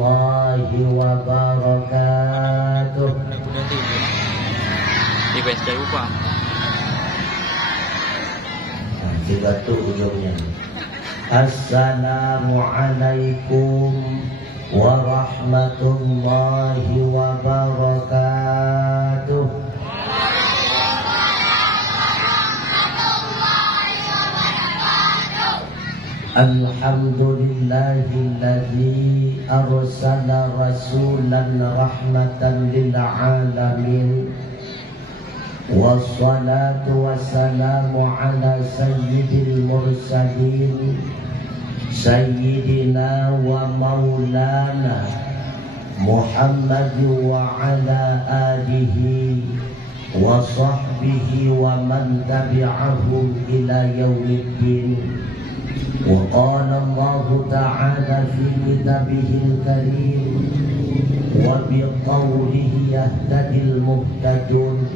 warahmatullahi wabarakatuh. Juga tuh ujungnya. Assalamualaikum warahmatullahi wabarakatuh. Alhamdulillahilladzi arsala rasulan rahmatan lil alamin. Wassalatu wassalamu ala sayyidil mursalin sayyidina wa maulana Muhammad wa ala alihi wa sahbihi wa man tabi'ahum ila yaumiddin. Wa qala Allah ta'ala fi kitabihil karim wa biqawlihi yahtadil muhtadun.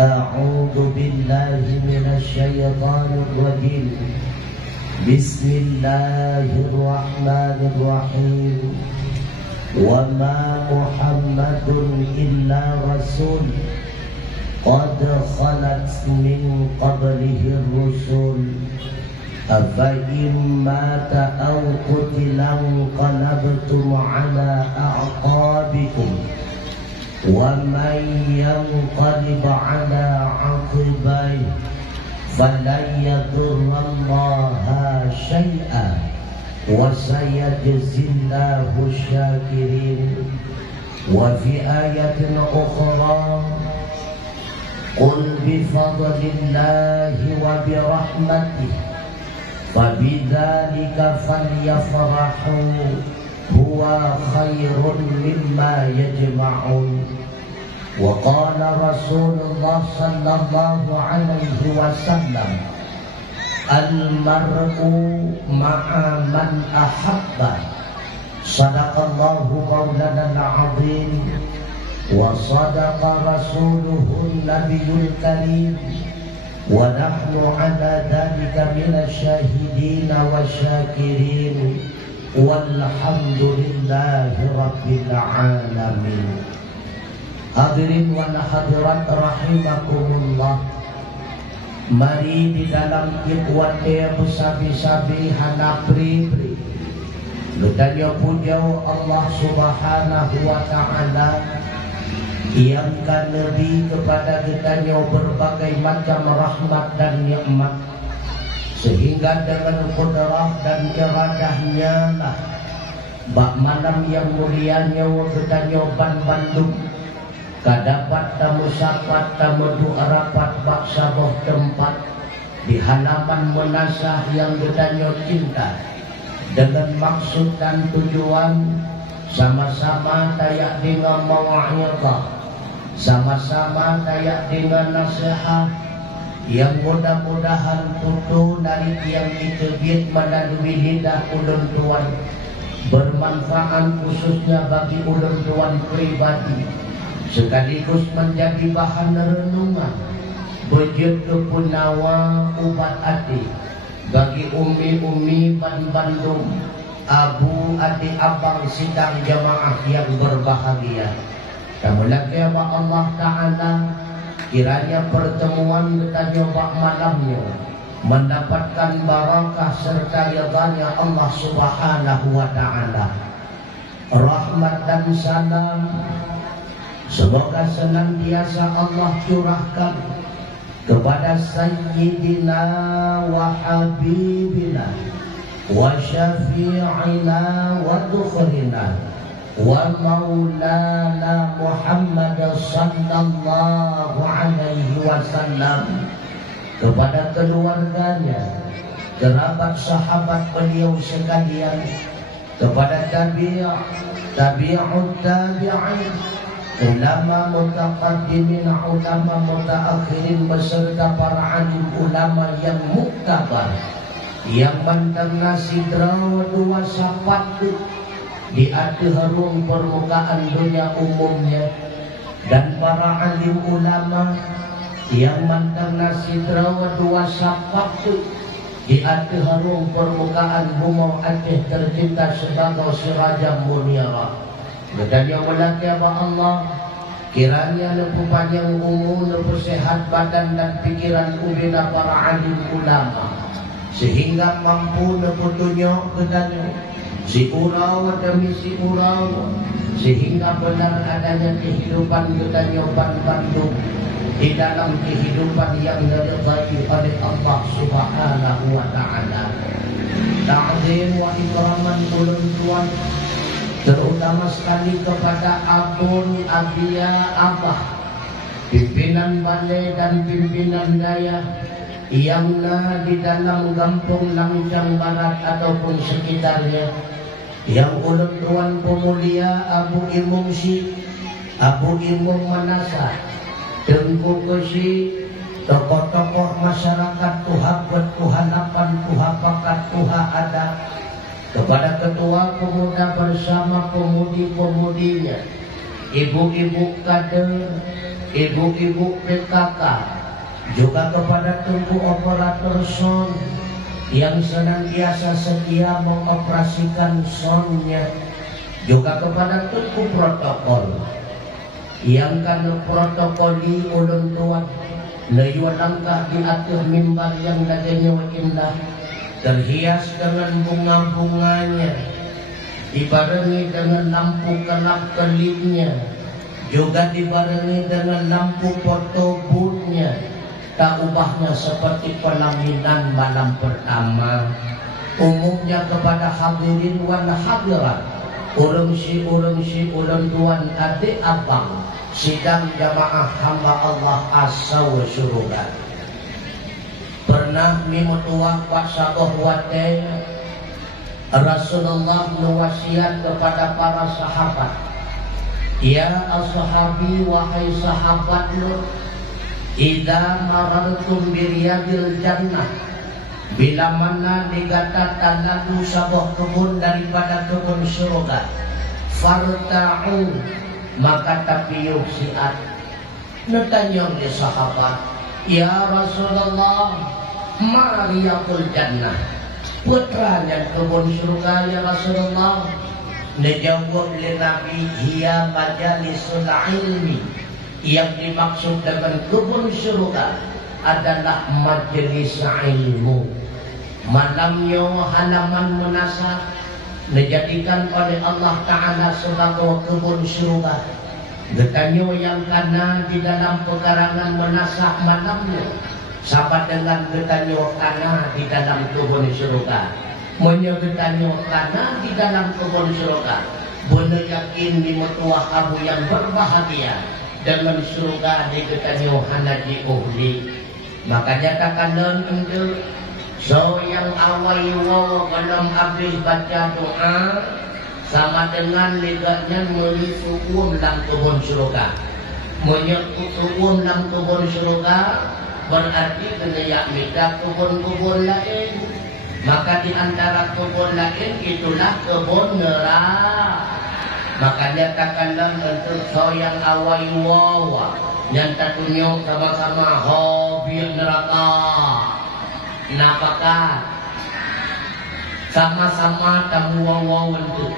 A'udzu billahi minasy syaithanir rajim. Bismillahirrahmanirrahim. Wa ma Muhammadun illa rasul qad khalat min qablihi ar-rusul afa in mata aw qutila qalabtum ala a'qabikum wa man yanqalib ala 'aqibayhi falan yadurrallaha syai'an wa sayajzillahu syakirin. Wa fi ayatin ukhra qul bi fadlillahi wa bi rahmatihi fabidzalika falyafrahu huwa khairun mimma yajma'un. Wa qala Rasulullah sallallahu alaihi wasallam al-mar'u ma'a man ahabba. Sadaqallahu maulana al-azim wa sadaqa rasuluhu an-nabiyyul karim wa nahnu ala dhalika minasy syahidin wasyakirin. Walhamdulillahi rabbil alamin. Hadirin wal hadirat rahimakumullah. Mari di dalam ikhwan sabi-sabi hanapri Lutanya puja Allah subhanahu wa ta'ala yang kan lebih kepada kitanya berbagai macam rahmat dan nikmat, sehingga dengan kudrah dan iradahnya lah bak malam yang mulianya wakitanya ban Bandung kadapat tamu sapat tamu doa rapat bak sabuh tempat di halaman munasah yang kitanya cinta dengan maksud dan tujuan sama-sama tayak dengan mawa'idhah, sama-sama tayak dengan nasihat yang mudah-mudahan tutu dari yang diterbit melalui lidah ulun tuan bermanfaat khususnya bagi ulun tuan pribadi, sekaligus menjadi bahan renungan bejut kepunawa ubat hati bagi umi-umi Bandung, abu, adik, abang, sidang jamaah yang berbahagia. Kamu lagi Allah Ta'ala kiranya pertemuan kita nyoba malamnya mendapatkan barakah serta ridhanya Allah Subhanahu wa Ta'ala. Rahmat dan salam semoga senantiasa Allah curahkan kepada Sayyidina wa Habibina wa Syafi'ina wa Dukhrina wa Maulana Muhammad sallallahu alaihi wasallam, kepada keluarganya, kerabat sahabat beliau sekalian, kepada tabi'ut tabi'in, ulama mutaqaddimin, ulama mutaakhirin, beserta para alim ulama yang muktabar yang mendengar sidraw dua sapatu di atas harum permukaan dunia umumnya, dan para alim ulama yang mendengar sidraw dua sapatu di atas harum permukaan bumi Aceh tercipta sebagai sirajam munira. Bertanya melaki apa Allah, kiranya lepu panjang umur, lepu sehat badan dan pikiran ubina para alim ulama, sehingga mampu lepu tunjuk bertanya si urau demi si urau, sehingga benar adanya kehidupan bertanya Bandung di dalam kehidupan yang diridhai oleh Allah Subhanahu wa taala. Ta'zim wa ikraman ulun tuan, terutama sekali kepada abun, abia, abah, pimpinan balai dan pimpinan daya yang di dalam kampung Langjang Barat ataupun sekitarnya, yang ulun tuan pemulia Abu Imum Si, Abu Imum Manasa, Tengku Kusi, tokoh-tokoh masyarakat, tuhabat, tuhanapan, tuhapakat, tuha adat, kepada ketua pemuda bersama pemudi-pemudinya, ibu-ibu kader, ibu-ibu PKK, juga kepada tunggu operator sound yang senantiasa setia mengoperasikan soundnya, juga kepada tunggu protokol yang karena protokoli ulun tuan layuan langkah di atas mimbar yang dadanya indah, terhias dengan bunga-bunganya, dibarengi dengan lampu kelap-kelipnya, juga dibarengi dengan lampu fotoboothnya, tak ubahnya seperti pelaminan malam pertama. Umumnya kepada hadirin wal hadirat, ulun si ulun tuan adik abang, sidang jamaah hamba Allah asa wa syurugan. Pernah mimutuah waksaboh wate Rasulullah mewasiat kepada para sahabat, ya ashabi, wahai sahabat Lut, idza marartum biriyadil jannah, bila mana dikatakan lalu sebuah kebun daripada kebun surga, farta'u, maka tapiyuh siat. Netanya oleh sahabat, ya Rasulullah, mariyatul jannah, putranya kebun surga ya Rasulullah. Dijawab oleh Nabi, hiya majalisul ilmi, yang dimaksud dengan kebun surga adalah majelis ilmu. Malamnya halaman munasab dijadikan oleh Allah Ta'ala sebagai kebun surga. Getanyo yang karena di dalam pekarangan munasab malamnya sama dengan getanyo karena di dalam kebun surga. Menyegetanyo karena di dalam kebun surga. Benar yakin di mutuah abu yang berbahagia dengan surga di getanyo hanaji uhli. Maka nyatakan untuk so yang awal dalam habis baca doa sama dengan liganya menyukum dalam kebun surga. Menyukum dalam kebun surga berarti kena yak minta kebun-kebun lain. Maka di antara kebun lain itulah kebun neraka. Maka nyatakanlah untuk so yang awal yang tertunjuk sama-sama hobi neraka. Napakat sama-sama tamu untuk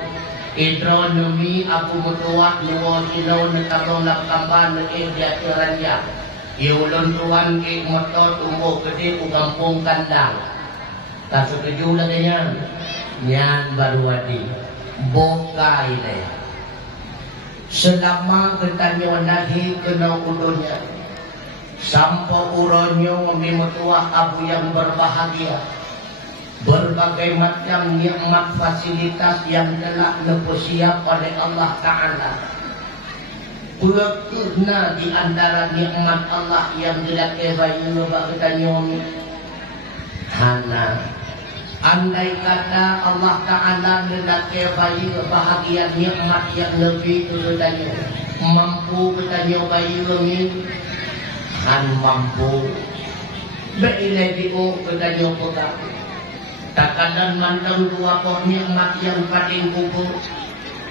hidronomi aku mutuah nuwa silau netarong lapkamban neik diaturannya. Iulun tuan ke motor tumbuh gede ugampung kandang. Tak setuju lagi nyan baru wadi boka ini. Selama ketanya lagi kena ulunnya, sampai uronyo memutuah abu yang berbahagia, berbagai macam nikmat fasilitas yang telah dipersiap oleh Allah Ta'ala. Berkena di antara nikmat Allah yang dilakukan bayu berkatanya hana. Andai kata Allah Ta'ala mendaki bayi bahagia nikmat yang lebih bertanya, mampu bertanya bayi ini han mampu berilai diu bertanya pegang takadan mandang dua poh nikmat yang paling kubur,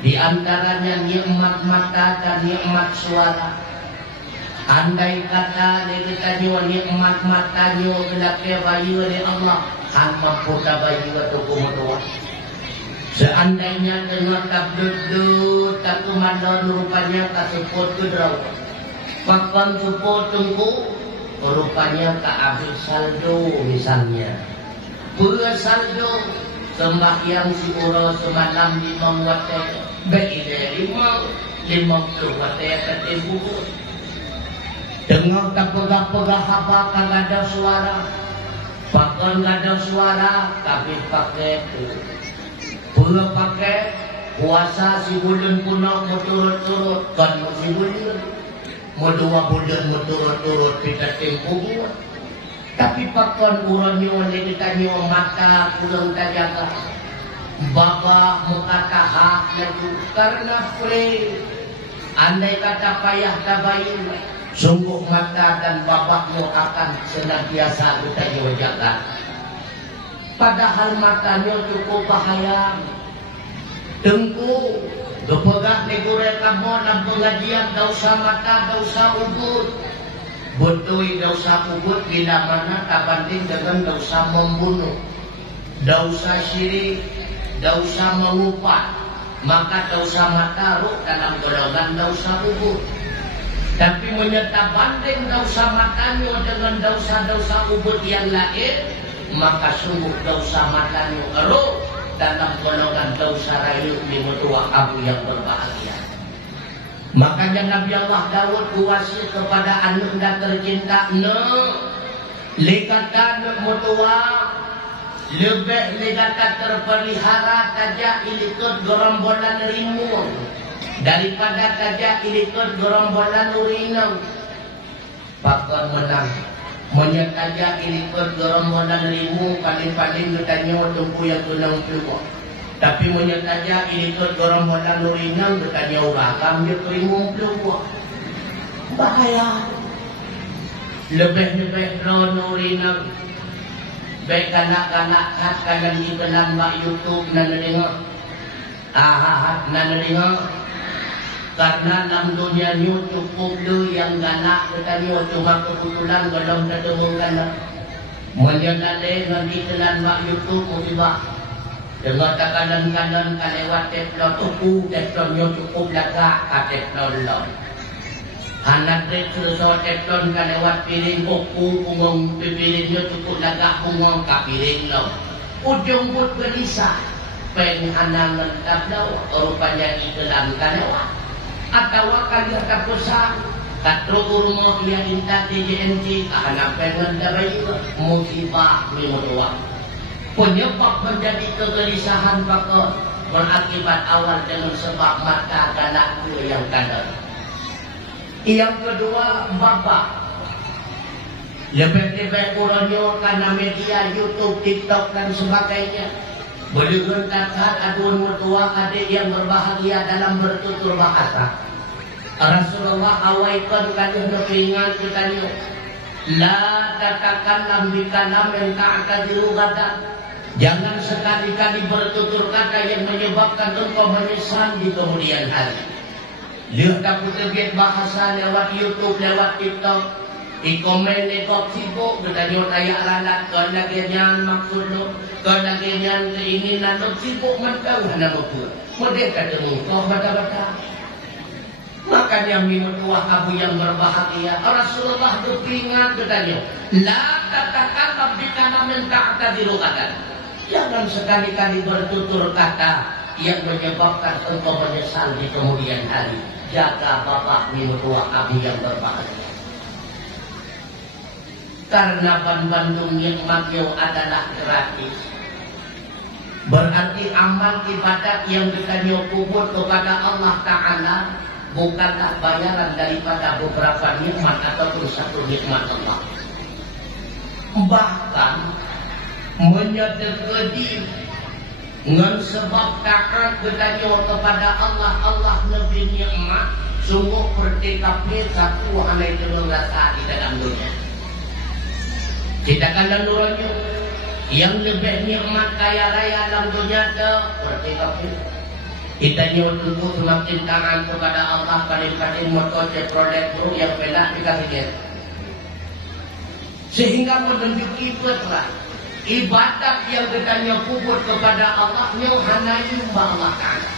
di antaranya nikmat mata dan nikmat suara. Andai kata dia bertanya nikmat matanya mendaki bayi oleh Allah, Han mampu tabayi atau kumodoa. Seandainya dengan tabdut tak kumandon rupanya kasepot kedraw. Pakpan support tunggu rupanya tak habis saldo misalnya. Pura saldo sembahyang si uro semalam 5 wate. Beide 50 wate ketempu. Dengar tak pegah-pegah apa kagak ada suara. Bahkan gak ada suara tapi pakai pura pakai puasa si bulan punah mau turut-turut kan si bulan mau 2 bulan mau turut-turut kita tempuh buat. Tapi pakon urannya oleh ditanya mata pulang tak jaga bapa muka tahak itu karena free. Andai kata payah tabayun sungguh mata dan bapakmu akan senantiasa kita jaga. Padahal matanya cukup bahaya. Tengku, gepegah negure kamu dan pengajian dausa mata, dausa ubud. Butui dausa ubud bila mana tak banding dengan dausa membunuh, dausa syirik, dausa mengupat. Maka dausa mata ruh dalam golongan dausa ubud. Tapi menyerta banding dausa matanya dengan dausa-dausa ubud yang lain, maka sungguh dausa matanya eruh dalam golongan dausa rayu di mutua abu yang berbahagia. Makanya Nabi Allah Daud kuasi kepada anaknya tercinta, lekatan mutua lebih lekatan terpelihara tajak ilikut gerombolan rimun daripada tajak ilikut gerombolan urinang. Pakon menang menyataja ilikut gerombolan rimu paling-paling ketanya tunggu yang tunang keluar. Tapi menyataja ilikut gerombolan urinang ketanya urakam dia rimu keluar. Bahaya. Lebih-lebih ron urinang. Baik kanak-kanak hat kanan iklan mak YouTube nan dengar. Nan dengar. Karena dalam dunia ni cukup tu yang ganak katanya cuma kebetulan belum ketemu ganak. Menjadi nanti kelan mak YouTube musibah. Dengar kanan-kanan kalewat teflon tuku teflonnya cukup lagak teflon lon. Anak selesai teflon kalewat piring kuku punggung piringnya cukup lagak punggung ka piring lon. Ujung pun gelisah. Pen anak mentap lau rupanya iklan kalewat. Atau kalian tak pesan katro urmo dia inta TJNC anak pengen dabai musibah mingguan penyebab menjadi kegelisahan bakal berakibat awal dengan sebab mata ganak yang kadar. Yang kedua babak lebih-lebih kurangnya karena media YouTube, TikTok dan sebagainya. Beliau katakan adun mertua adik yang berbahagia dalam bertutur bahasa. Rasulullah awaikan kaluh nepingan kitanya. La tatakallam bikalam yang ta'kadiru gada. Jangan sekali-kali bertutur kata yang menyebabkan engkau menyesal di kemudian hari. Lihat aku terbiat bahasa lewat YouTube, lewat TikTok. Di komen nekop sibuk bertanya kayak lalat kenagian maksud lo kenagian keinginan lo sibuk mentau hana betul mereka ketemu kau bata-bata. Makanya minutuah abu yang berbahagia Rasulullah berpingat bertanya la tatakallam bikana min ta'tadiru qadan. Jangan sekali-kali bertutur kata yang menyebabkan engkau menyesal di kemudian hari. Jaga bapak minutuah abu yang berbahagia. Karena Bandung nikmatnya adalah gratis. Berarti amal ibadat yang kita nyokubur kepada Allah Ta'ala bukanlah bayaran daripada beberapa nikmat ataupun satu nikmat Allah. Bahkan menyedekati dengan sebab taat kita kepada Allah, Allah lebih nikmat. Sungguh bertekapnya satu halai dengan rasa di dalam dunia. Kita akan laluannya yang lebih nikmat kaya raya dalam dunia itu bertikap kita nyuruh semakin taat kepada Allah paling-paling motor Chevrolet yang penak dikasihnya sehingga menunjuki putra ibadat yang kita kubur kepada Allah hana nyembah Allah Ta'ala.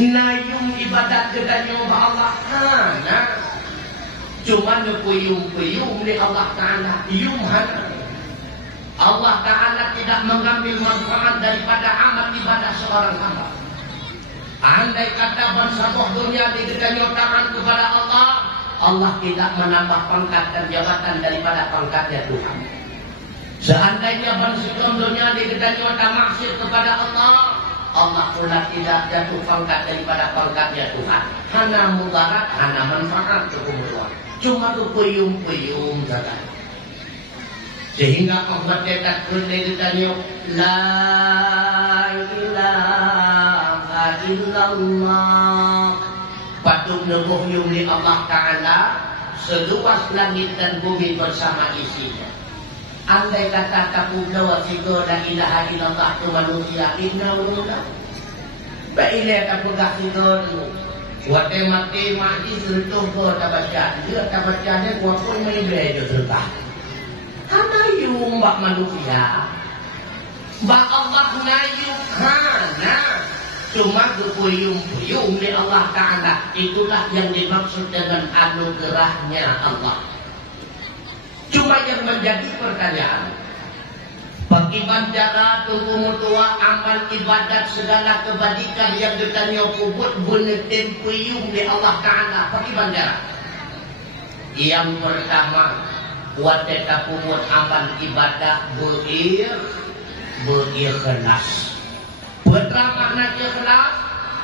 Nayung ibadat kita nyembah Allah hana cuma puyung-puyung di Allah Ta'ala. Yung hana Allah Ta'ala tidak mengambil manfaat daripada amal ibadah seorang hamba. Andai kata bangsa dunia dikenyotakan kepada Allah, Allah tidak menambah pangkat dan jabatan daripada pangkatnya Tuhan. Seandainya bangsa dunia dikenyotakan maksiat kepada Allah, Allah pula tidak jatuh pangkat daripada pangkatnya Tuhan. Hana mudarat, hana manfaat kekumpulan. Cuma tu puyung-puyung saja. Sehingga Allah katakan ditanya la ilaha illallah. Patut nebuhyum di Allah Ta'ala seluas langit dan bumi bersama isinya. Andai kata takut dawa sigo la ilaha illallah tu manusia inna ulula. Baiklah tak pegah sigo tu. Wate mati mati sentuh ko tabaca. Dia tabacanya ko pun melibeh jo serta. Hana yung mbak manusia mbak Allah ngayuk hana cuma kepuyung-puyung di Allah Ta'ala. Itulah yang dimaksud dengan anugerahnya Allah. Cuma yang menjadi pertanyaan, bagaimana cara tunggu mutua amal ibadat segala kebajikan yang kita nyokubut bunetin puyung di Allah Ta'ala, bagaimana cara? Yang pertama, buat kita pumut amal ibadah berikhlas. Betul makna ikhlas,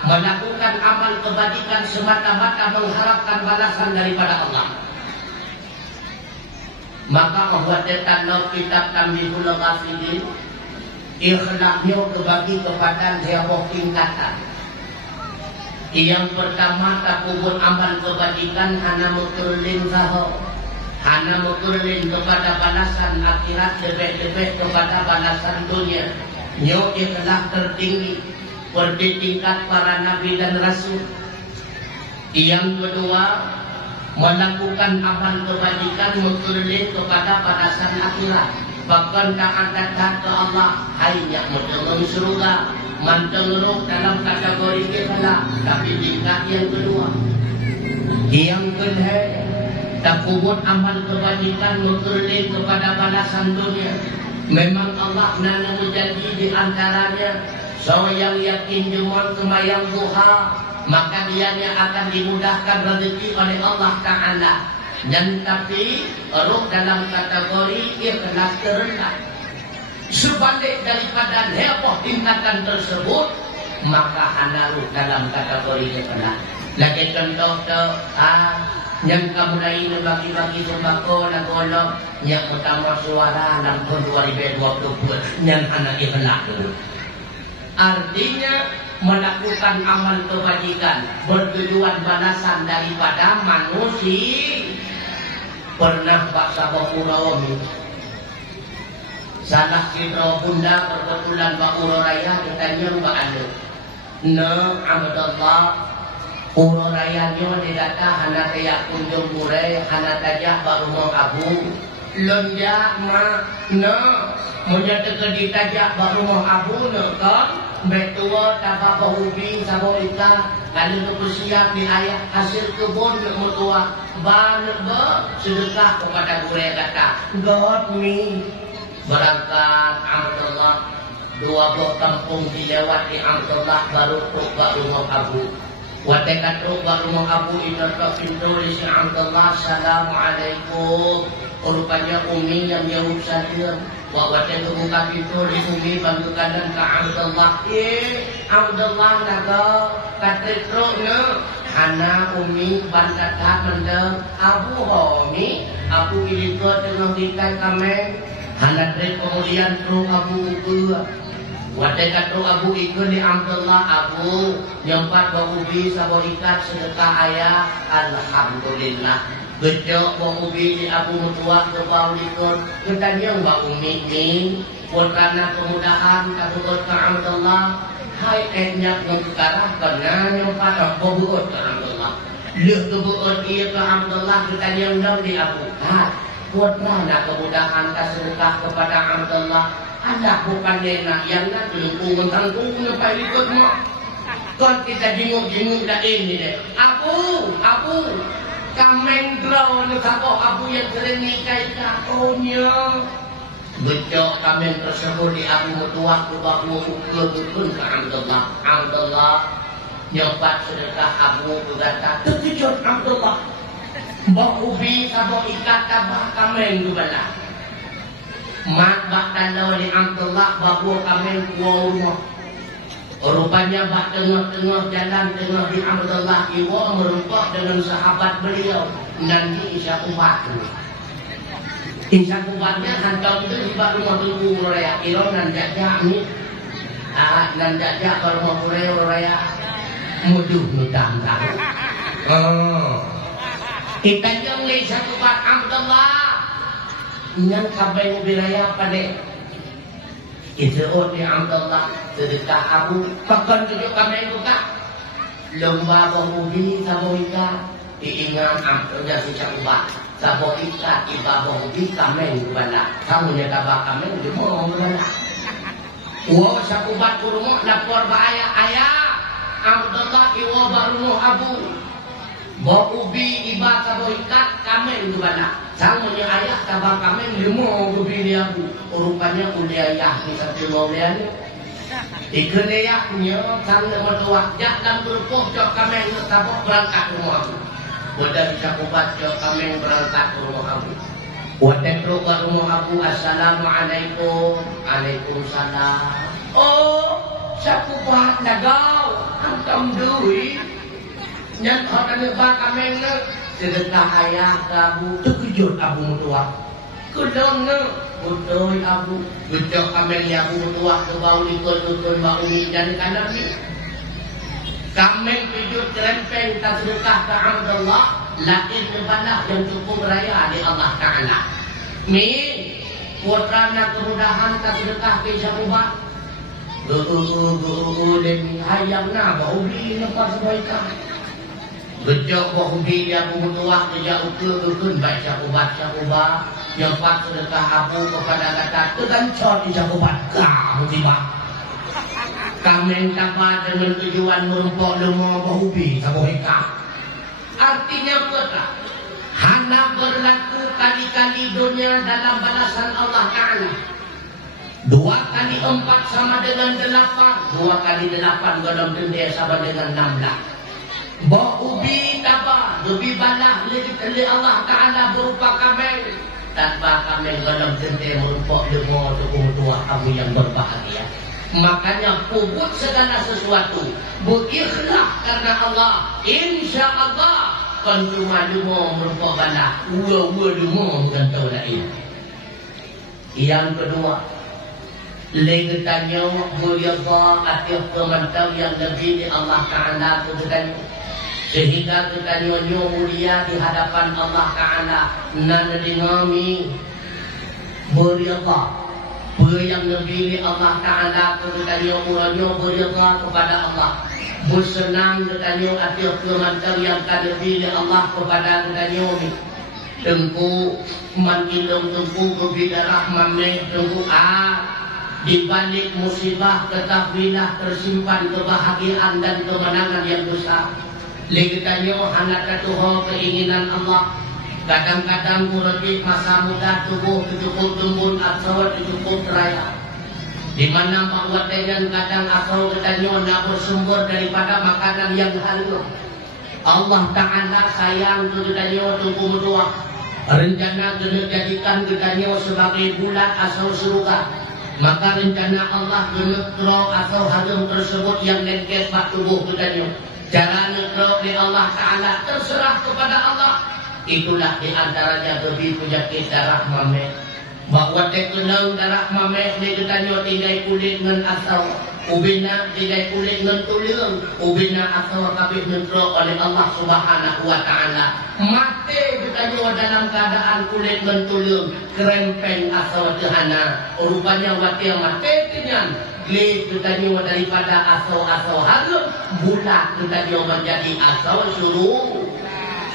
melakukan amal kebajikan semata-mata mengharapkan balasan daripada Allah. Maka buat kita kitab Tambihul Ghafilin, ikhlasnya kebagi kepada sebuah tingkatan. Yang pertama, tak pumut amal kebajikan hana muturlin zahor. Hana muturlin kepada balasan akhirat, lebih-lebih kepada balasan dunia. Nyo ikhlas tertinggi seperti tingkat para nabi dan rasul. Yang kedua, melakukan amal kebajikan muturlin kepada balasan akhirat. Bahkan tak ada ke Allah, hanya mendengar surga, mendengar dalam kategori ikhlas. Tapi tingkat yang kedua, yang kedua, takubut amal kebajikan muturlin kepada balasan dunia. Memang Allah nana menjanji di antaranya seorang yakin jumat sembahyang duha, maka dianya akan dimudahkan rezeki oleh Allah Ta'ala. Dan tapi roh dalam kategori ikhlas terendah. Sebalik daripada heboh tingkatan tersebut, maka hana roh dalam kategori ikhlas. Lagi contoh tu, yang kamu lain bagi-bagi sembako dan golok yang utama suara dalam tahun 2020 yang anak ikhlas dulu. Artinya melakukan amal kebajikan bertujuan balasan daripada manusia. Pernah Pak Sabah Urawan salah sidro bunda kebetulan Pak Uroraya ditanya Mbak Anu Abdullah Urorayanya didata hana kayak kunjung murai hana tajah baru mau abu lonjak ma menyatakan ditajak baru mau abu kan betua tanpa bahubi sama kita kalau bersiap di ayah hasil kebun mutua banyak sedekah kepada murai kata God me berangkat Abdullah 2 buah kampung dilewati Abdullah baru mau abu. Watai kata baru mau abu itu pintu di si Abdullah Assalamualaikum. Rupanya Umi yang jauh saja. Watai tu buka pintu di Umi bantu kanan ke Abdullah. Abdullah naga kata teruknya hana Umi bantat mendem Abu Homi Abu ilika dengan dikai kami hana trik kemudian teruk Abu Uba. Wadah kata Abu ikut di Abdullah Abu nyempat bahubi sabah ikat sedekah ayah Alhamdulillah. Gejok bahubi di Abu mutua ke bawah ikut ketanya Mbak Umi ni buat karena kemudahan kata ke Abdullah hai enyak mengkarah karena nyempat bahubi ke Abdullah. Lihat kebuat ia ke Abdullah ketanya undang di Abu Putrana kemudahan sedekah kepada Abdullah. Anak bukan enak yang nak lingkungan tanggung sampai ikut mak. Kon kita jenguk-jenguk dah ini deh. Abu, kamen grow ni sabok abu yang sering nikah kakonya. Betul kamen tersebut di abu mutuah kebahu ukul ke Abdullah. Abdullah nyobat sedekah abu berkata terkejut Abdullah. Bak ubi sabok ikat tabah kamen tu bala. Mak bak tanda oleh Abdullah bawa kamen keluar rumah. Rupanya bak tengah-tengah jalan tengah di Abdullah iwa merupak dengan sahabat beliau nanti Isya Ubat. Isya Ubatnya hantar itu di bak rumah tunggu raya kira nan jajak ni. Nan jajak kalau mau raya muduh nutang-tang. Kita yang ni Isya Ubat Abdullah yang sampai mobil raya pada itu di Abdullah sedekah abu pakan tunjuk kami buka lomba bohubi saboika diingat Abdullah si Ubat saboika iba bohubi kami bala kamu nya tabak kami di mau bala wo Ubat kurmo lapor ba ayah Abdullah iwa barumo abu bohubi iba saboika kami bala Sangunya ayah tabang kami limo bubili aku. Rupanya udah ayah ni satu maulian. Ikan ayahnya sangat bertuah. Jangan berpuh jok kami sabuk berangkat rumah aku. Udah bisa kubat jok kami berangkat rumah aku. Wadah teruk ke rumah aku. Assalamualaikum. Waalaikumsalam. Oh, sakubat nagau. Antam duit. Yang orang nebak kami nak. Sedekah ayah kamu terkejut abu mutuah. Kedona betul abu. Betul kami abu mutuah ke bau likul-likul bau ni dan kanan ni. Kami kejut kerempeng tak sedekah ke Abdullah. Lakin kepada yang cukup raya di Allah Ta'ala. Ni putrana kemudahan tak sedekah ke Syahubah. Dan hayang na bau beli lepas sebaikan. Gejok bohbi dia mutuah kerja ukul baca ubat yang pak sedekah abu kepada kata kegancor di ubat kamu tiba kami tanpa dengan tujuan merumpok lemah bohbi sabohika artinya apa? Hana berlaku kali-kali dunia dalam balasan Allah Ta'ala 2 kali 4 sama dengan 8 2 kali 8 dalam dunia sama dengan 16 Ba'ubi taba lebih balah oleh Allah Ta'ala berupa kami tanpa kami dalam tentu merupa lemah tubuh tua kamu yang berbahagia. Makanya kubut segala sesuatu berikhlas karena Allah. Insya Allah kan cuma lemah merupa balah ua lemah bukan tahu lain. Yang kedua lagi tanya mulia atif kemantau yang lebih di Allah Ta'ala kemudian sehingga kita nyonya mulia di hadapan Allah Ta'ala nan dingami berrida yang lebih Allah Ta'ala kita nyonya berrida kepada Allah bersenang kita nyonya atir kemantar yang lebih Allah kepada kita nyonya tengku mantilung tengku berbeda rahmameh tengku di balik musibah ketahuilah tersimpan kebahagiaan dan kemenangan yang besar. Legitanyo anak katuho keinginan Allah. Kadang-kadang murati masa muda tubuh cukup tumbun atau cukup raya. Di mana bahwa dengan kadang atau ketanyo nak bersumber daripada makanan yang halus. Allah Ta'ala sayang ketanyo tubuh dua. Rencana kena jadikan ketanyo sebagai bulan asal surga. Maka rencana Allah kena terok atau harum tersebut yang lengket bak tubuh ketanyo. Cara nekro di Allah Ta'ala terserah kepada Allah. Itulah di antaranya lebih penyakit darah mameh. Bahawa tekenang darah mameh ni ketanyo tinggai kulit dengan asal. Ubina tinggai kulit dengan tulang. Ubina asal kabih nekro oleh Allah Subhanahu Wa Ta'ala. Mati ketanyo dalam keadaan kulit dengan tulang. Kerempeng asal tehana. Rupanya wati mati tinyan. Lih ketanyo daripada asal-asal harum bulat ketanyo menjadi asal suruh.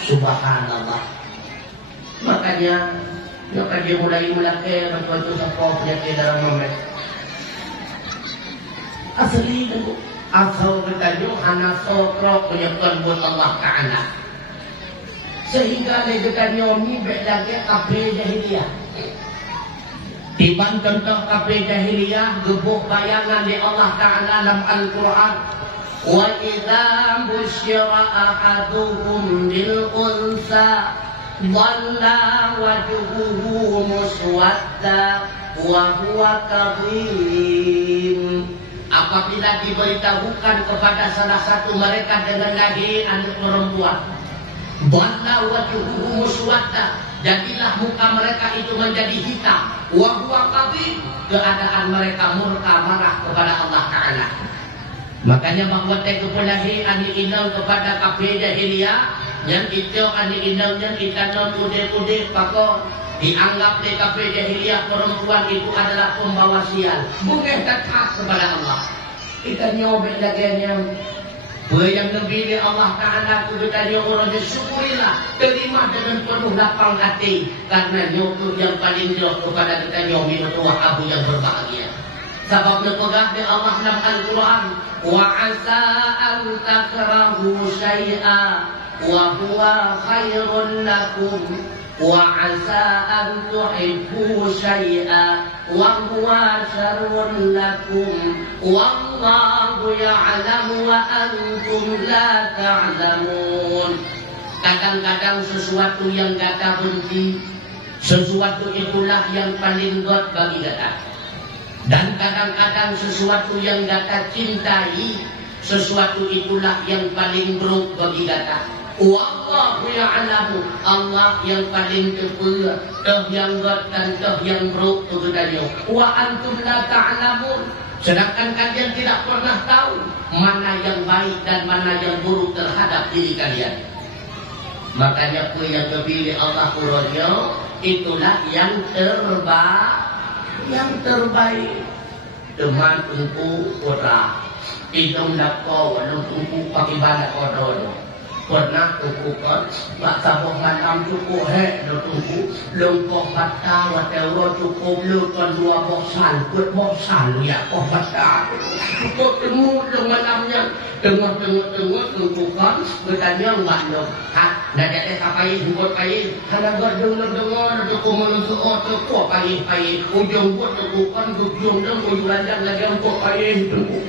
Subhanallah. Makanya Yo kaji mulai betul sapok penyakit dalam momen. Asli itu asal bertajuk hana sokrok penyakit buat Allah Taala. Sehingga ledekan nyomi bedanya kafe jahiliyah. Tiban contoh kafe jahiliyah gebuk bayangan di Allah Taala dalam Al-Quran. Wa idza busyira ahaduhum bil unsa dhalla wajhuhu muswadda wa huwa kadhim. Apabila diberitahukan kepada salah satu mereka dengan lahir anak perempuan, dhalla wajhuhu muswadda, jadilah muka mereka itu menjadi hitam, wa huwa kadhim, keadaan mereka murka marah kepada Allah Taala. Makanya bahwa tekupulahi ani inau kepada kafir jahiliyah yang itu ani inau yang kita non pude pakor dianggap di kafir jahiliyah perempuan itu adalah pembawa sial, bukan dekat kepada Allah. Kita nyobek lagi yang lebih di Allah Ta'ala itu bertanya orang syukurilah, terima dengan penuh lapang hati, karena nyokut yang paling jauh kepada kita nyomi tua abu yang berbahagia. Sebab nepegah di Allah dalam Al-Quran, wa asa an takrahu syai'a wa huwa khairun lakum wa asa an tuhibbu syai'a wa huwa syarrun lakum wallahu ya'lamu wa antum la ta'lamun. Kadang-kadang sesuatu yang kata benci, sesuatu itulah yang paling god bagi kata. Dan kadang-kadang sesuatu yang kata cintai, sesuatu itulah yang paling buruk bagi kata. Wallahu ya'lamu, Allah yang paling kepala, yang god dan yang buruk kepadanya. Wa antum la ta'lamun, sedangkan kalian tidak pernah tahu mana yang baik dan mana yang buruk terhadap diri kalian. Makanya yang kepilih Allah Qur'annya itulah yang terbaik. Teman tungku kota hidung dako wadung tungku pakai badak kodoh. Pernah tungku kan bak sabuk malam cukup do tungku lengkok bata watero cukup lekan dua bosan ya kok bata cukup temu malamnya tengok tungku kan bertanya mbak no nak ada kapai buat kai kana dengar cukup menuju cukup kai ujung buat tungku kan ujung ujung lanjang lagi untuk kai tungku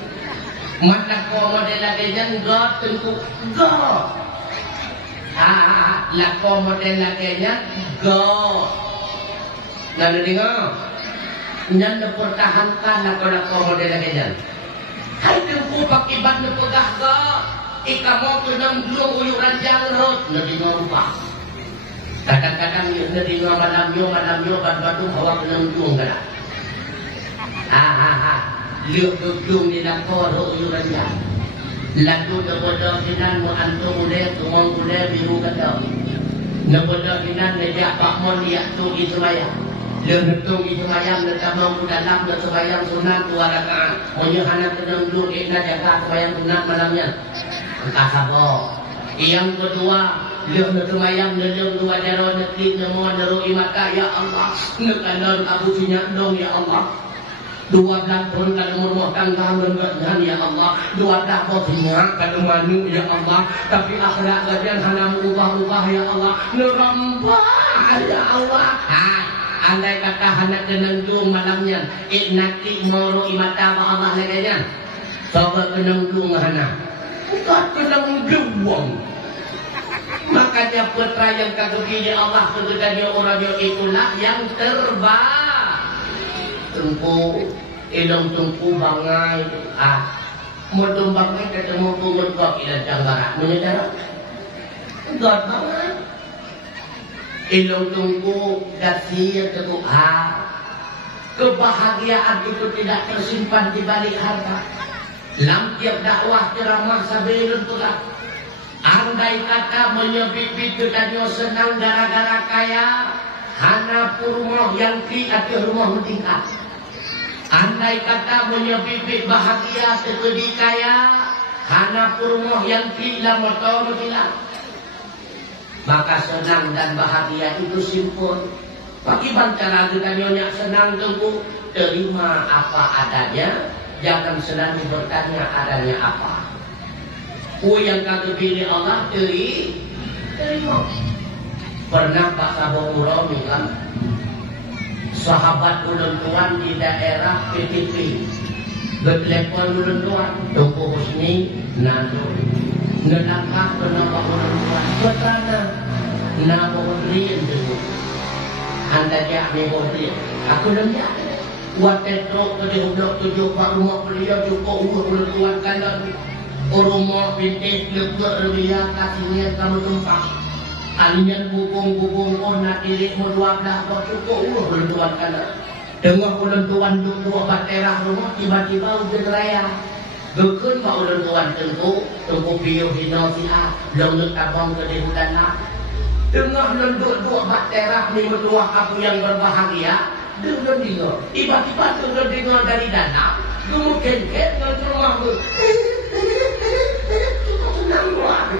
mana kau model lagi jangan tungku lako model lagenya go nggak dengar nyan pertahankan lako model lagenya hai tungku pakai ban pegah go ikamu tenang dulu uyuran jalur nanti ngomong kadang-kadang nanti ngomong malam yo batu bawa tenang dulu enggak liuk dudung di lako uyuran jalur lalu nebodoh hinan mu antum mulai tumong mulai biru kata nebodoh hinan nejak bakmon liat tu di semayang lehetung di semayang letamang ku dalam le semayang sunat 2 rakaat monya hana tenang dulu ikna jaga semayang sunat malamnya entah sabo yang kedua le semayang le 2 jaro nekli nemo neru imata ya Allah nekanon abu sinyak dong ya Allah 12 tahun kalau rumah tangga berbadan ya Allah 2 tahun singa kalau manu ya Allah tapi akhlak kalian hanya ubah-ubah ya Allah nerambah ya Allah andai kata hanya kenang malamnya nanti moro imata Allah laganya coba kenang hana bukan kenang juang makanya putra yang kagumi ya Allah kegedannya orang itulah yang terbaik tungku ilong tungku bangai modong bangai ketemu pungut kok ilan canggara menyedara god bangai ilong tungku kasih ketemu kebahagiaan itu tidak tersimpan di balik harta lam tiap dakwah ceramah sabelun tulah andai kata menyebibit kedanyo senang gara-gara kaya hana rumah yang ti atau rumah mentingkat andai kata menyebibit bahagia sekedi kaya hana rumah yang ti la motor mutilah maka senang dan bahagia itu simpul Bagaimana cara kita nyonya senang tunggu? Terima apa adanya, jangan selalu bertanya adanya apa. Yang kagak pilih Allah terima. Pernah Pak Sabong Murami kan, sahabat ulun tuan di daerah PTP, bertelepon ulun tuan, Tunggu Husni, nado, ngedangkah kenapa ulun tuan, betana, nabo rian dulu. Anda jahmi bodri, aku lemah. Watet rok tadi udah tujuh pak rumah beliau cukup ulun tuan kandang. Rumah bintik lepek rebia kasihnya kamu tumpah. Alian bubung pun nak tilik mu 12 kau cukup ulun tuan kandang. Dengar ulun tuan dua baterah rumah tiba-tiba hujan raya. Gekun pak ulun tuan tunggu biu hino siha, belum tabang ke di hutan nak. Dengar dua baterah ni mertua aku yang berbahagia. Dengar tiba-tiba dengar dari danau. Kemudian ke rumah aku. Senang buat.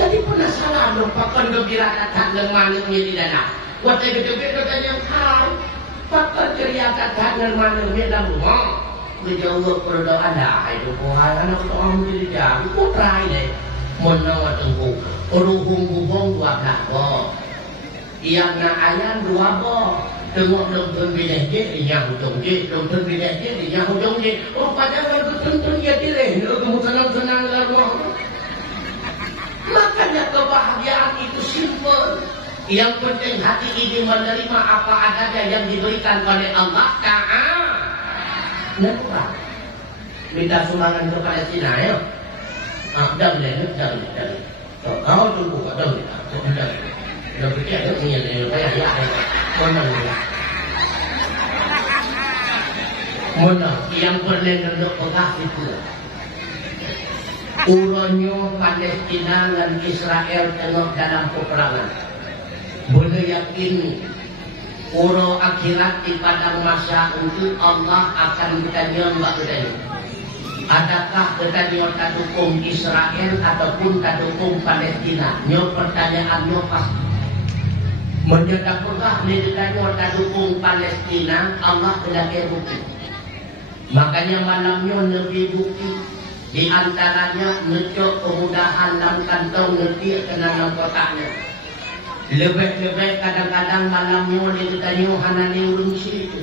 Jadi penasaran dong pakan gembira kata dan manusia di danau. Waktu gede-gede katanya hai. Pakan ceria kata dan manusia dalam rumah. Berjauh berdoa ada. Itu kuhai anak orang menjadi jari. Putra ini. Menawar tengku. Uruhung bubong 12 boh. Yang nak ayam 2 boh. Tengok nonton bidah dia yang hujung dia. Nonton bidah dia yang hujung dia. Oh padahal nonton dia dia. Kamu senang-senang dalam rumah. Makanya kebahagiaan itu simpel. Yang penting hati ini menerima apa adanya yang diberikan oleh Allah Ta'ala. Natural. Minta sumbangan ke Palestina ya. Dah boleh. Kau tunggu dah boleh. Dah fikir ada punya ya. Mana yang pernah ngendok pegah itu. Uronyo Palestina dan Israel tengok dalam peperangan. Boleh yakin uro akhirat di padang masa untuk Allah akan bertanya mbak bertanya. Adakah bertanya tak dukung Israel ataupun tak dukung Palestina? Nyo pertanyaan nyo pasti. Menjadi pegah ni bertanya tak dukung Palestina, Allah tidak bukti. Makanya malamnya Nabi bukti. Di antaranya ngecok kemudahan dalam kantong ngetik kena dalam kotaknya. Lebih-lebih kadang-kadang malamnya dia bertanya hanani urunsi itu.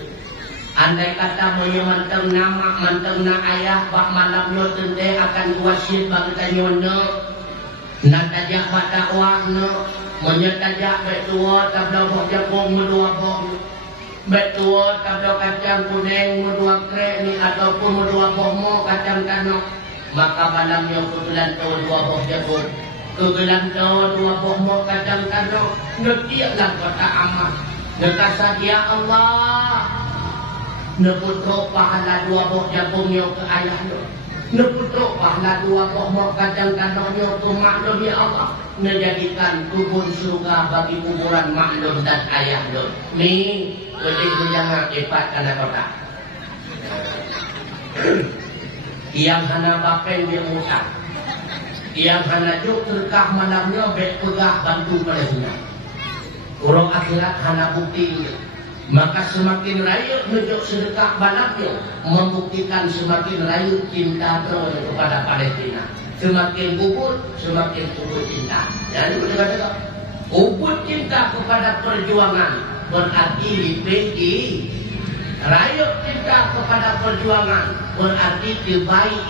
Andai kata manteng nama, manteng na ayah, bak malamnya tentu akan wasit bagi tanya no. Nak tajak bak dakwah no. Menyetajak betua tabla boh japung medua boh. Betua tabla kacang kuning medua krek ni ataupun medua boh mo kacang kanok. Maka malamnya kegelan tahu 2 boh jagung. Kegelan tahu 2 boh mo kacang kanok. Ngetiaklah kata amat. Ngekasa dia Allah. Neputruk pahala 2 boh jagungnya ke ayah lo. Neputruk pahala 2 boh mo kacang kanoknya ke mak lo ya Allah. Menjadikan kubur surga bagi kuburan mak lo dan ayah lo. Ni boleh jangan cepat karena kota. Yang hana bapen dia mutak. Yang hana juk terkah malamnya bek pegah bantu Palestina. Orang akhirat hana bukti. Maka semakin raya menunjuk sedekah malamnya membuktikan semakin raya cinta terus kepada Palestina. Semakin kubur, semakin kubur cinta. Jadi betul-betul kubur cinta kepada perjuangan berarti dipegi. Raya cinta kepada perjuangan berarti terbaik.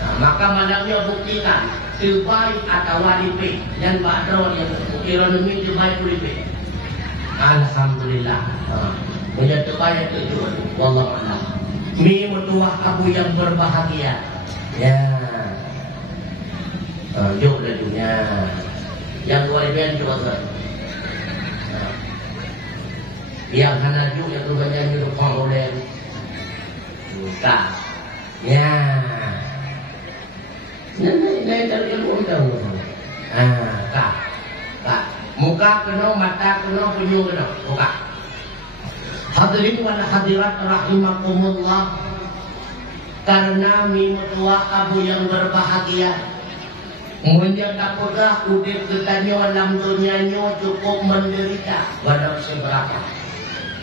Nah, maka malamnya buktikan terbaik atau walipe dan badro yang ekonomi terbaik walipe. Alhamdulillah. Punya terbaik tujuan. Wallahu a'lam. Mi mertua kamu yang berbahagia. Ya. Jauh dari dunia. Yang walipe juga. Yang hanajuk yang tujuannya hidup oleh tak. Ya. Ini dari ilmu tahu. Tak. Muka kena, mata kena, penyu kena. Muka. Hadirin wal hadirat rahimakumullah. Karena mi mertua kamu yang berbahagia. Menjaga pegah udip ketanya dalam dunianya cukup menderita pada seberapa.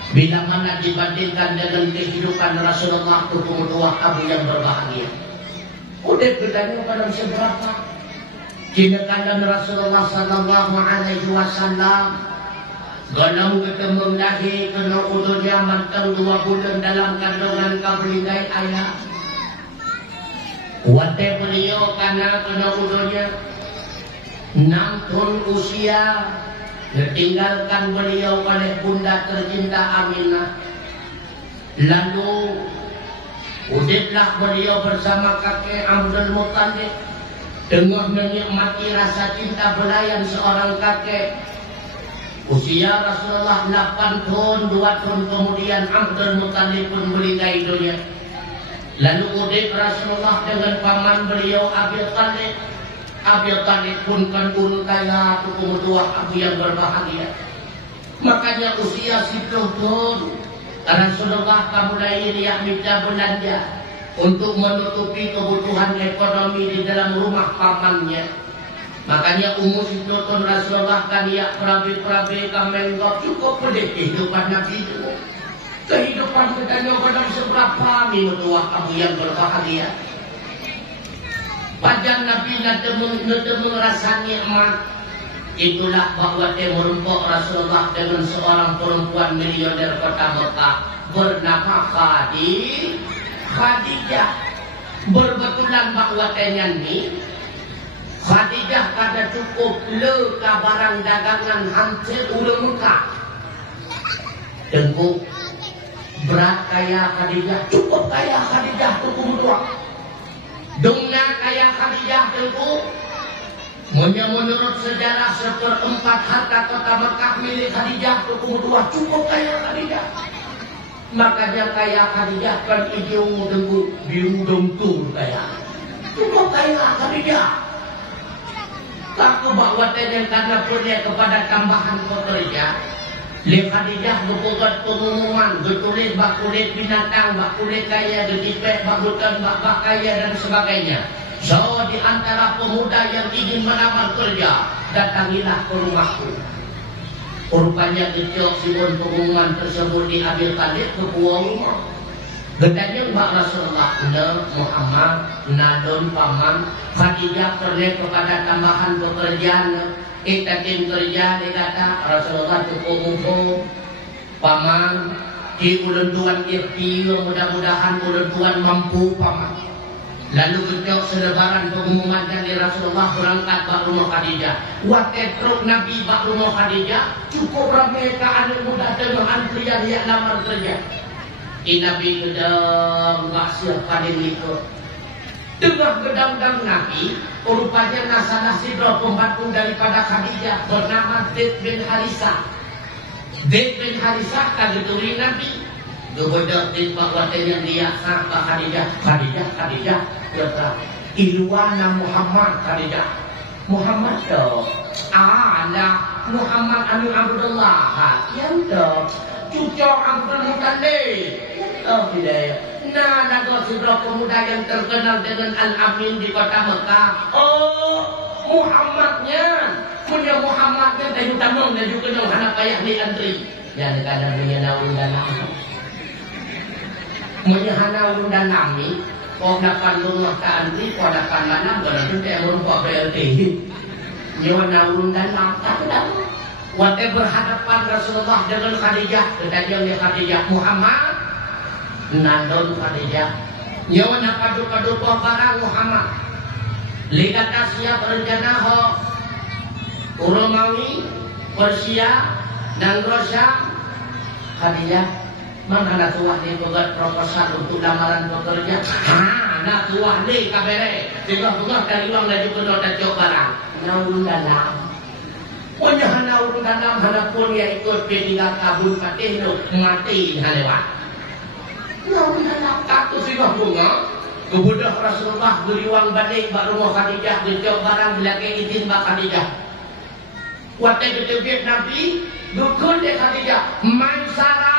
Bila mana dibandingkan dengan kehidupan Rasulullah kedua Abu yang berbahagia. Udip ketanya pada seberapa. Kinakan Rasulullah sallallahu alaihi wasallam golong ketemu lagi kena udunya mantang 2 bulan dalam kandungan kabringai ayah. Wate beliau karena kena udunya 6 tahun usia ditinggalkan beliau oleh bunda tercinta Aminah. Lalu udiplah beliau bersama kakek Abdul Muttalib dengan menikmati rasa cinta belayan seorang kakek. Usia Rasulullah 8 tahun, 2 tahun kemudian Abdul Muttalib pun meninggal dunia. Lalu udip Rasulullah dengan paman beliau Abi Talib. Abi Talib pun kan kaya kedua Abu yang berbahagia. Makanya usia 10 tahun Rasulullah mulai dia minta belanja untuk menutupi kebutuhan ekonomi di dalam rumah pamannya. Makanya umur 10 tahun Rasulullah kan dia perabi-perabi kamenggok cukup pedih kehidupan Nabi itu. Kehidupan kita pada seberapa minutuah Abu yang berbahagia. Pajan Nabi nade merasa nikmat. Itulah bahwa dia merumpuk Rasulullah dengan seorang perempuan milioner kota Mekah bernama Khadijah. Berbetulan bahwa dia ni Khadijah kada cukup le kabaran dagangan hancur ulah Mekah. Tengku berat kaya Khadijah, cukup kaya Khadijah tu kumudua. Dungna kaya Khadijah tu menurut sejarah 1/4 harta kota Mekah milik Khadijah tu kumudua, cukup kaya Khadijah. Makanya kaya Khadijah kan hijau dengan biru dongtur kaya. Cukup kaya Khadijah. Tak kebawa yang karena punya kepada tambahan pekerja. Lihat Khadijah berbuat pengumuman, bertulis bak kulit binatang, bak kulit kaya, gedipek, bak hutan, bak kaya dan sebagainya. So di antara pemuda yang ingin melamar kerja, datangilah ke rumahku. Rupanya kecil siun pengumuman tersebut diambil Talib ke buah rumah. Gedanya Mbak Rasulullah, Muhammad, Nadon, Paman, Khadijah pernah kepada tambahan pekerjaan. Kita tim kerja dia kata Rasulullah cukup paman di ulen tuan ikhtiar mudah-mudahan ulen tuan mampu paman. Lalu ketika selebaran pengumuman dari Rasulullah berangkat bak rumah Khadijah. Waktu truk Nabi bak rumah Khadijah cukup ramai ke anak muda dengan antrian yang lamar kerja. Nabi gedang bak siapa dia ikut. Tengah gedang-gedang Nabi, rupanya nasalah sidra pembantu daripada Khadijah bernama Zaid bin Harisah. Zaid bin Harisah kagituri Nabi. Gebedak di pakwatan yang dia sangka Khadijah, kata Ilwana Muhammad Khadijah. Muhammad tu, Muhammad Amin Abdullah, yang tu, cucu Abdul Muttalib. Oh tidak. Nah, ada sidra pemuda yang terkenal dengan Al-Amin di kota Mekah. Oh, Muhammadnya. Punya Muhammadnya dari tamang dan juga dengan anak payah di antri. Yang kadang punya naun dan nami. Punya naun dan nami. Kau dapat rumah ke antri, kau dapat lanang. Berarti dia merupakan BLT. Nyawa naun dan nami. Tak tahu. Waktu berhadapan Rasulullah dengan Khadijah. Ketajang dia Khadijah Muhammad. Nandon Khadijah nyawa nak padu-padu barang Muhammad lihat siap rencana ho Uromawi Persia dan Rosia Khadijah mana tuah ni buat proposal untuk lamaran pekerja nak tuah ni kabere tengah-tengah dari uang lagi penuh dan jauh barang naun dalam punya naun dalam hanapun ya ikut pediga kabun patih mati halewat. Katu singah bunga kebudah Rasulullah beriwang balik bak rumah Khadijah gejok barang bila ke izin bak Khadijah. Waktu ketebik Nabi dukun dia Khadijah Maisarah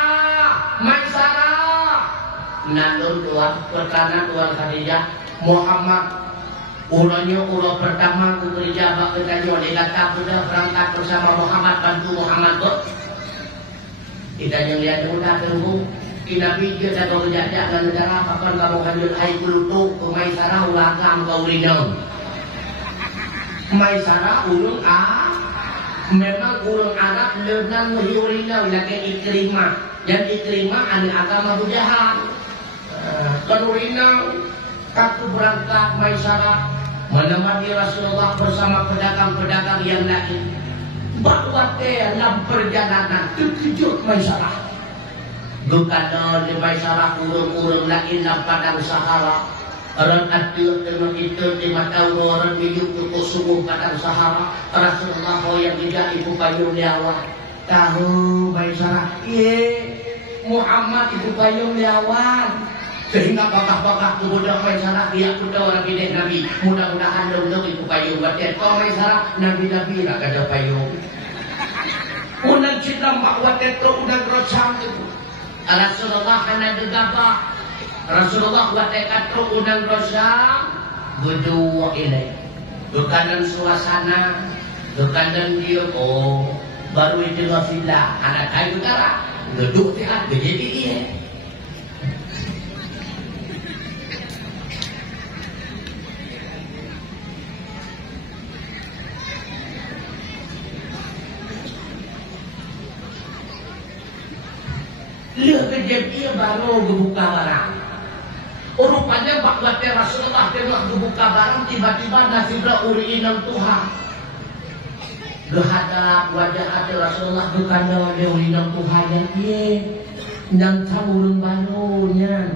Nandun tuan pertana tuan Khadijah Muhammad Ulanya ulah pertama bekerja bak bertanya dia kata sudah berangkat bersama Muhammad bantu Muhammad kok. Kita yang lihat mudah tunggu. Kita pikir dah kau kerja dengan negara kapan kamu lanjut hai kulutuk ke Maisarah ulangkang kau rinang. Maisarah ulung memang ulung Arab lenang menghiurinau lagi Ikrimah. Yang Ikrimah ahli agama bujahan. Kalau rinau aku berangkat Maisarah menemani Rasulullah bersama pedagang-pedagang yang lain. Bahwa dalam perjalanan terkejut Maisarah. Dukana di Maisarah urung-urung lain dalam padang Sahara. Orang atur dengan itu di mata orang minum untuk sungguh padang Sahara. Rasulullah yang tidak ibu payung liawat. Tahu Maisarah, Muhammad ibu payung liawat. Sehingga bakah-bakah kemudian Maisarah dia sudah orang bidek Nabi. Mudah-mudahan dong ibu payung batin. Kau Maisarah Nabi-Nabi nak ada payung. Unang cinta mak watet tu unang rosang itu. Rasulullah hanya gegabah. Rasulullah watet tu unang rosang. Berdua ini. Dukanan suasana. Dukanan dia. Oh baru itu wafilah. Anak kayu utara. Duduk sihat. Jadi dia. Lihat kejadian baru gebuka barang. Rupanya bakatnya Rasulullah tengok gebuka barang tiba-tiba nasiblah uriinang Tuhan. Gehadap wajah hati Rasulullah gekanda wajah uriinang Tuhan yang urun barunya.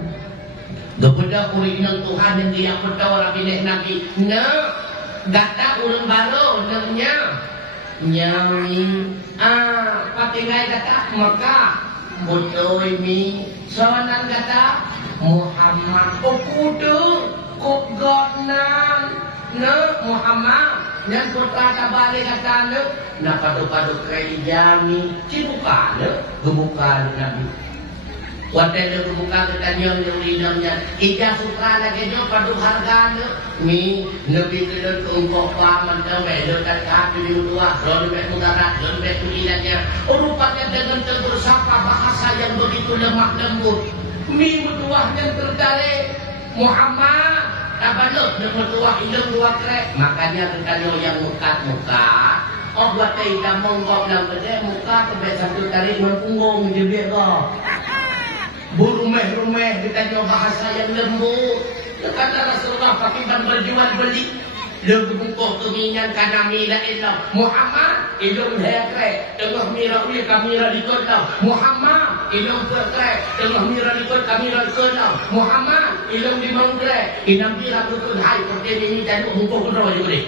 Gebedak uriinang Tuhan yang dia peta orang binek Nabi. Gata urun baru nyami patingai kata Mekah. Butoi mi soalan kata Muhammad kudu kok godnan Muhammad yang putra tabale kata na padu-padu kai jami cibuka gebuka Nabi watel gebuka kata nyon lidamnya ija sutra lagi nyo padu harga mi nabi kedon kongkok paman damai dekat kaki di dua lalu mek mudarat lalu mek tulisannya rupanya dengan tegur sapa bahasa yang begitu lemah lembut mi mutuah yang tertarik Muhammad tabalok dengan tuah ilmu dua krek makanya ketanya yang mukat-mukat buat tidak monggok dalam bedek muka kebiasaan tertarik mempunggung jebek kok burumeh-rumeh ditanya bahasa yang lembut. Kata Rasulullah pakiban berjual beli. Lalu bungkuk keminyan karena mila ilah. Muhammad ilung hekre. Tengah mira uli kamira dikotau. Muhammad ilung kerek. Tengah mira dikot kamira dikotau. Muhammad ilung dimangkre. Inam mira kukun hai. Pertama ini jadi bungkuk kedua juga deh.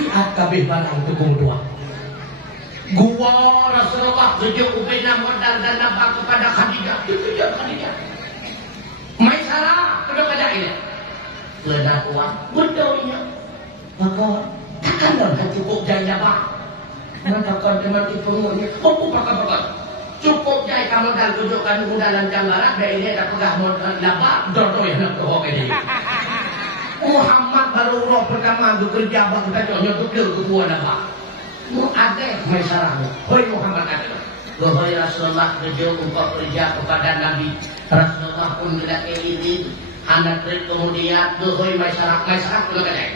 Sihat kabeh barang tukung dua. Gua Rasulullah tujuh ubina modal dan nabak kepada Khadijah. Itu dia Khadijah. Maisarah kena pada ini. Kena uang bedoinya. Maka takkan dah cukup jaya bang. Maka mati pengurnya. Kau pakai. Cukup jaya kamu dah tunjukkan modalan janggaran. Dan ini dah pegah modal nabak. Dodoi nak kau ini. Muhammad baru roh pertama bekerja bang kita nyokok dia kebuah nabak. Ada Maisarahmu. Hoi Muhammad ada. Hoi Rasulullah kerja untuk kerja kepada Nabi. Rasulullah pun tidak ini. Anak kemudian hoi Maisarah. Maisarah pun ada.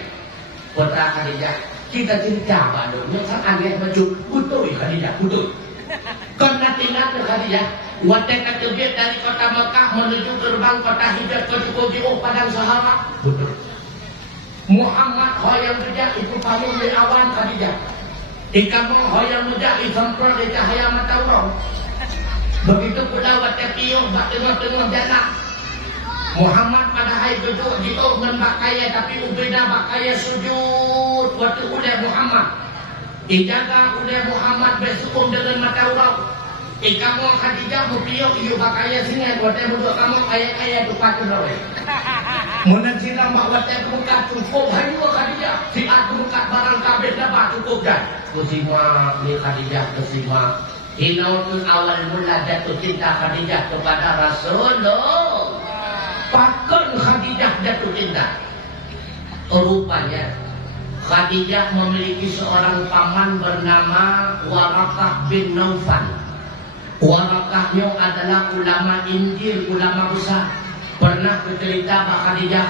Putra Khadijah. Kita cerita apa dong? Yang sangat aneh maju. Betul Khadijah. Betul. Karena tinggal ke Khadijah. Wadah terbit dari kota Mekah menuju gerbang kota Hijaz ke Joko padang Sahara. Betul. Muhammad yang kerja itu paling di awan Khadijah. Ikamu hoyang muda isamprol di cahaya mata orang. Begitu pula wadah tiup bak tengah-tengah jalan. Muhammad pada hari duduk di men bakaya tapi ubeda bakaya sujud waktu udah Muhammad. Ijaga udah Muhammad bersukum dengan mata orang. Ikamu Khadijah mupiok iyo bakaya singa wadah duduk kamu ayat-ayat depan kedua. Munan sila mak wadah buka cukup hari Khadijah. Si aku buka barang kabeh dapat cukup dah. Kusimak ni Khadijah kusimak. Inautun awal mula jatuh cinta Khadijah kepada Rasulullah. Pakon Khadijah jatuh cinta. Rupanya Khadijah memiliki seorang paman bernama Warakah bin Naufal. Warakahnya adalah ulama Injil, ulama besar. Pernah bercerita bahwa Khadijah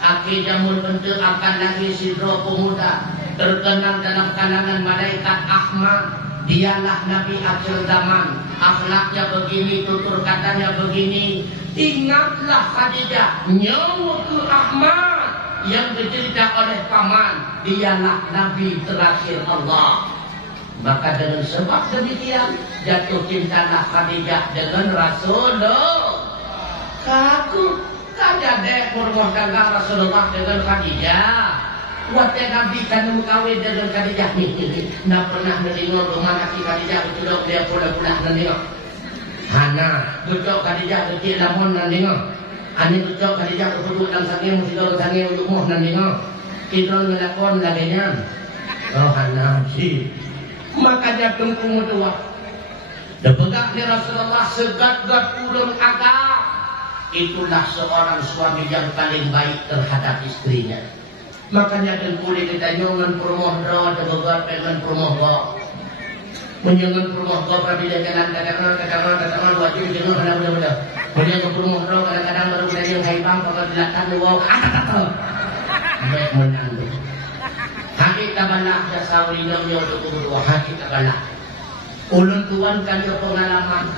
akhir jamun bentuk akan lagi sidro pemuda terkenal dalam kalangan malaikat Ahmad. Dialah Nabi akhir zaman. Akhlaknya begini, tutur katanya begini. Ingatlah Khadijah, nyawa ke Ahmad yang dicerita oleh paman, dialah Nabi terakhir Allah. Maka dengan sebab demikian jatuh cintalah Khadijah dengan Rasulullah. Kaku kaja dek rumah tangga Rasulullah dengan Khadijah. Waktu Nabi kan kawin dengan Khadijah ni. Nak pernah mendengar rumah laki Khadijah itu dok dia pula-pula mendengar. Hana, duduk Khadijah kecil lamun mendengar. Ani duduk Khadijah duduk dalam sange mesti dalam sange untuk moh mendengar. Kita melakon laginya. Oh Hana si. Maka dia tunggu dua. Depegak ni Rasulullah segat-gat urung agak. Itulah seorang suami yang paling baik terhadap istrinya. Makanya tengkuli kita nyangan permoh roh, debegat dengan permoh roh. Menyangan permoh roh apabila jalan kadang-kadang wajib jenuh benar-benar. Menyangan permoh roh kadang-kadang baru yang haibang kalau dilakukan wow. Baik menanggung. Hati kabalah jasa ulinam yang dua hati kabalah. Ulun tuan kaya pengalaman.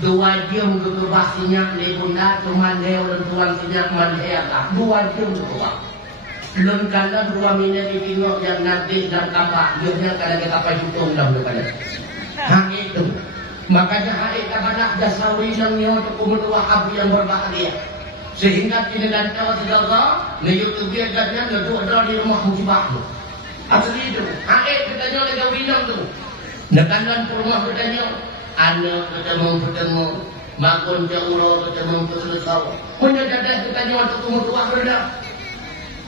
Dua jam kebebas sinyak ni bunda cuman dia ulun tuan sinyak manheaka. 2 jam kebebas. Belum kala 2 minit ditengok yang nanti dan kapak. Dia kalau kita pakai hitung dah daripada. Hang itu. Makanya hari kabalah jasa ulinam yang dua abu yang berbahagia. Sehingga kini dan tahu segala ni YouTube dia jadinya duduk di rumah musibah tu. Asli itu. Hari katanya lagi ulinam tu. Nekanan rumah katanya. Anak ketemu makun jauh ketemu selesai. Punya jadah kita nyawa ketemu tua rendah.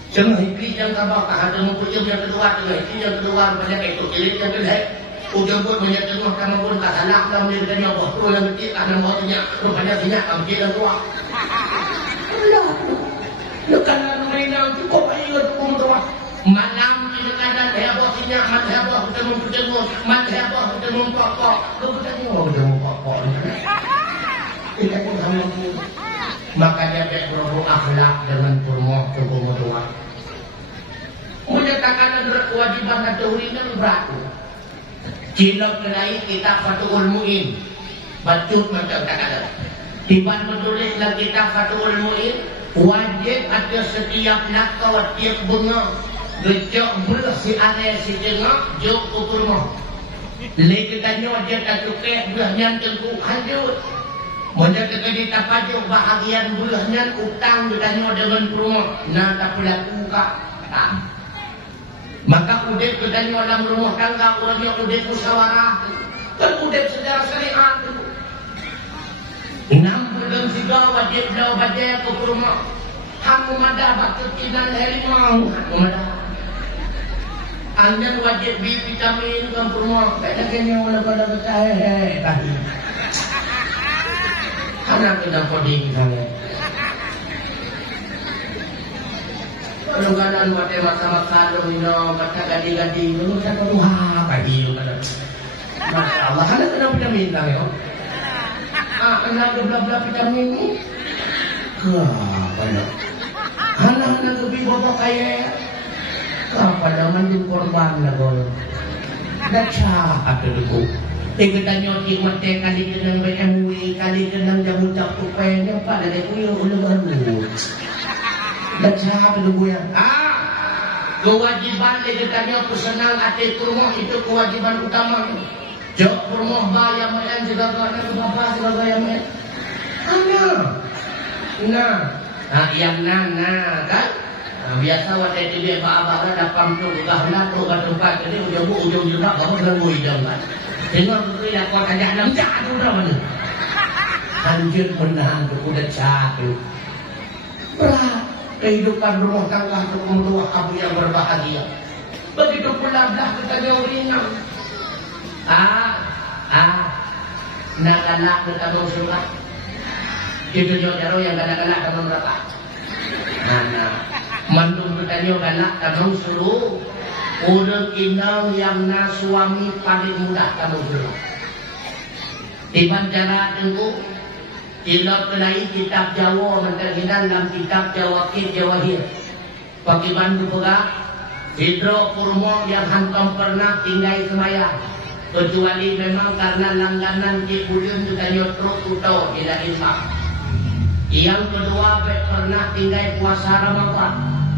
Jangan hikri yang kabar ada mempunyai yang kedua dengan hikri yang kedua banyak itu kilit yang kedua. Ujung pun banyak tengah kamu pun tak salah dalam diri kita nyawa. Terus yang kecil ada maunya rupanya banyak kamu yang tua. Allah. Lekan mengenal cukup aja ketemu tua. Malam ini kadang heboh sinyak, mat heboh ketemu, mat heboh ketemu pokok. Kau ketemu pokok. Kita pun sama pun. Makanya berguru akhlak dengan purmoh ketemu doa. Menyatakan ada kewajiban atau urinan beratu. Cilok kedai kita Fathul Mu'in. Bacut macam tak ada. Tiba menulis dalam kitab Fathul Mu'in. Wajib ada setiap nakau, tiap bunga. Gejok belah si aneh si tengok jok ukur moh. Lagi tanya dia tak cukai belahnya tengku hancur. Menjadi kedi tak pajuk bahagian belahnya utang ditanya dengan rumah. Nah tak berlaku kak. Maka udip ketanya dalam rumah tangga orangnya udip musyawarah. Kan udip secara syariat. 6 bulan siga wajib lau bajet ukur moh. Kamu madah bakal kinan harimau. Kamu madah. Anda wajib beli vitamin kan rumah. Kayaknya kini mulai pada percaya tadi. Anak kena coding sana. Kalau kanan buat masa-masa domino, masa gadi-gadi, dulu saya keluar pagi. Masya Allah, anak kena vitamin lah ya. Anak bela-bela vitamin ni. Kenapa ya? Anak-anak lebih bapak kaya. Apa naman din korban na gol? Datsa ato dugo. Ikutanya di mate kali ka ng BMW, kali ka ng jamutak tupen, yung pala na kuyo ulang Datsa ato dugo yan. Kewajiban ikutanya pesenang ati kurmo itu kewajiban utama. Jok kurmo bayam yan segala apa segala yan. Yang nana kan? Biasa waktu itu dia abah ada pampu gahna tu ke tempat jadi ujung juga kamu ganggu hidung kan. Tengok tu dia kau tanya dalam cak tu dah mana. Anjir menang tu udah cak tu. Berat kehidupan rumah tangga untuk membawa kamu yang berbahagia. Begitu pula belah kita jauh ringan. Nak galak kita mau surat. Itu jauh yang galak-galak kamu berapa? Nah. Mandung bertanya galak kamu suruh urang inang yang na suami paling mudah kamu suruh. Tiban cara tengku Ilot kelai kitab Jawa menterhinan dalam kitab Jawa Kid Jawa Hir. Bagi bantu pegak Hidro Purmo yang hantam pernah tinggal semayang. Kecuali memang karena langganan Cipulun juga nyotro kuto tidak imam. Yang kedua pernah tinggal puasa Ramadan.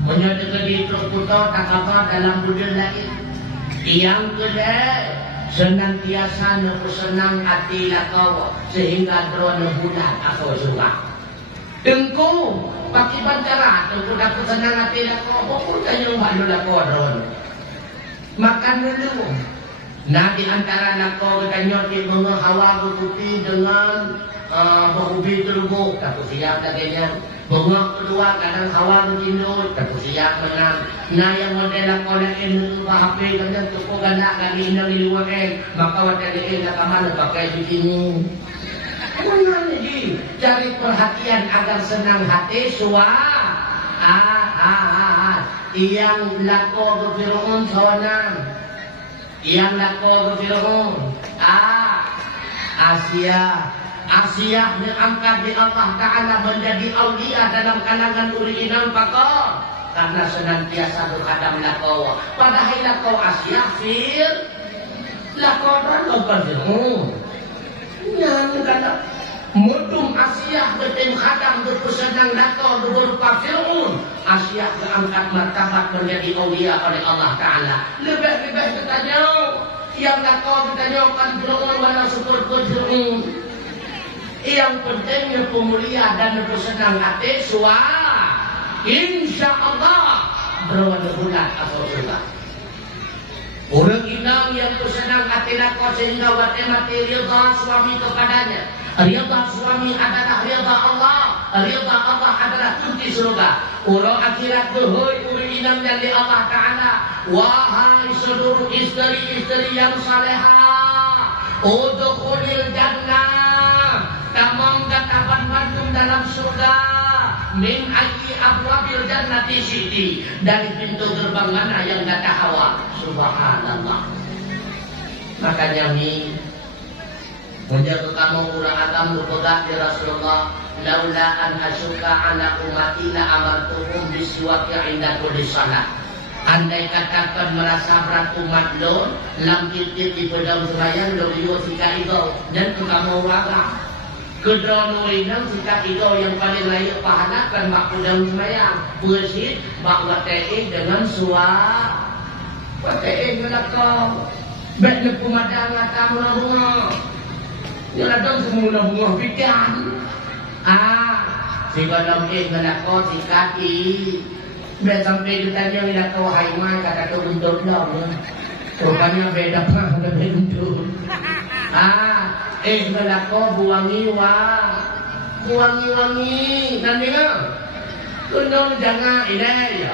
Menyatakan di kuto tak apa dalam budaya lain. Yang kedua senantiasa senang hati lakau sehingga drone bulan aku suka. Tengku pakai bancara tengku aku senang hati lakau pun tanya malu lakau drone. Makan dulu. Nah di antara lakau katanya di bunga hawa putih dengan ubi terbuk tak siap katanya. Bunga kedua kadang hawa berjindut tak siap menang. Nah yang model lakau lain HP kadang cukup ganda kali inang di luar maka wadah lain nak mana pakai begini. Mana ni cari perhatian agar senang hati yang lakau berfirun sawanang. Yang lakau berfirun Asia diangkat di Allah Ta'ala menjadi aulia dalam kalangan uri inang pakor karena senantiasa berhadam lakau. Padahal lakau Asia fir lakau dan berfirun yang kata mudum Asia betim khadam berpesenang lakau berupa firun. Asia diangkat martabat menjadi aulia oleh Allah Ta'ala. Lebih-lebih bertanya yang lakau bertanyakan firun mana syukur firun. Yang pentingnya pemulia dan bersenang hati insya Allah berwarna bulan atau sudah. Orang inang yang bersenang hati lakau sehingga wate mati rida suami kepadanya. Rida suami adalah rida Allah. Rida Allah adalah kunci surga. Orang akhirat berhoi uri inang yang di Allah Ta'ala. Wahai seluruh istri-istri yang salehah, udkhulil jannah. Tamam kataban mantum dalam surga min ayyi abwabil jannati siti, dari pintu gerbang mana yang kata Hawa. Subhanallah. Makanya mi menjaga kamu urang agam lupaga di Rasulullah laula an asyuka ala ummati la amartuhum biswaki inda kulli salat. Andai katakan merasa berat umat lo lam titik di pedang sembahyang lo liyo sika itu dan kamu waga kedua inang sikap itu yang paling layak pahala kan mak pedang sembahyang bersih mak watein dengan suara watein melakau baik le pemadang atau bunga nyeladang semula bunga pikiran si badam melakau si kaki baik sampai ditanya melakau haimai kata tu bentuk dong rupanya beda pah lebih bentuk melakau buangi nanti kan kundang jangan ini ya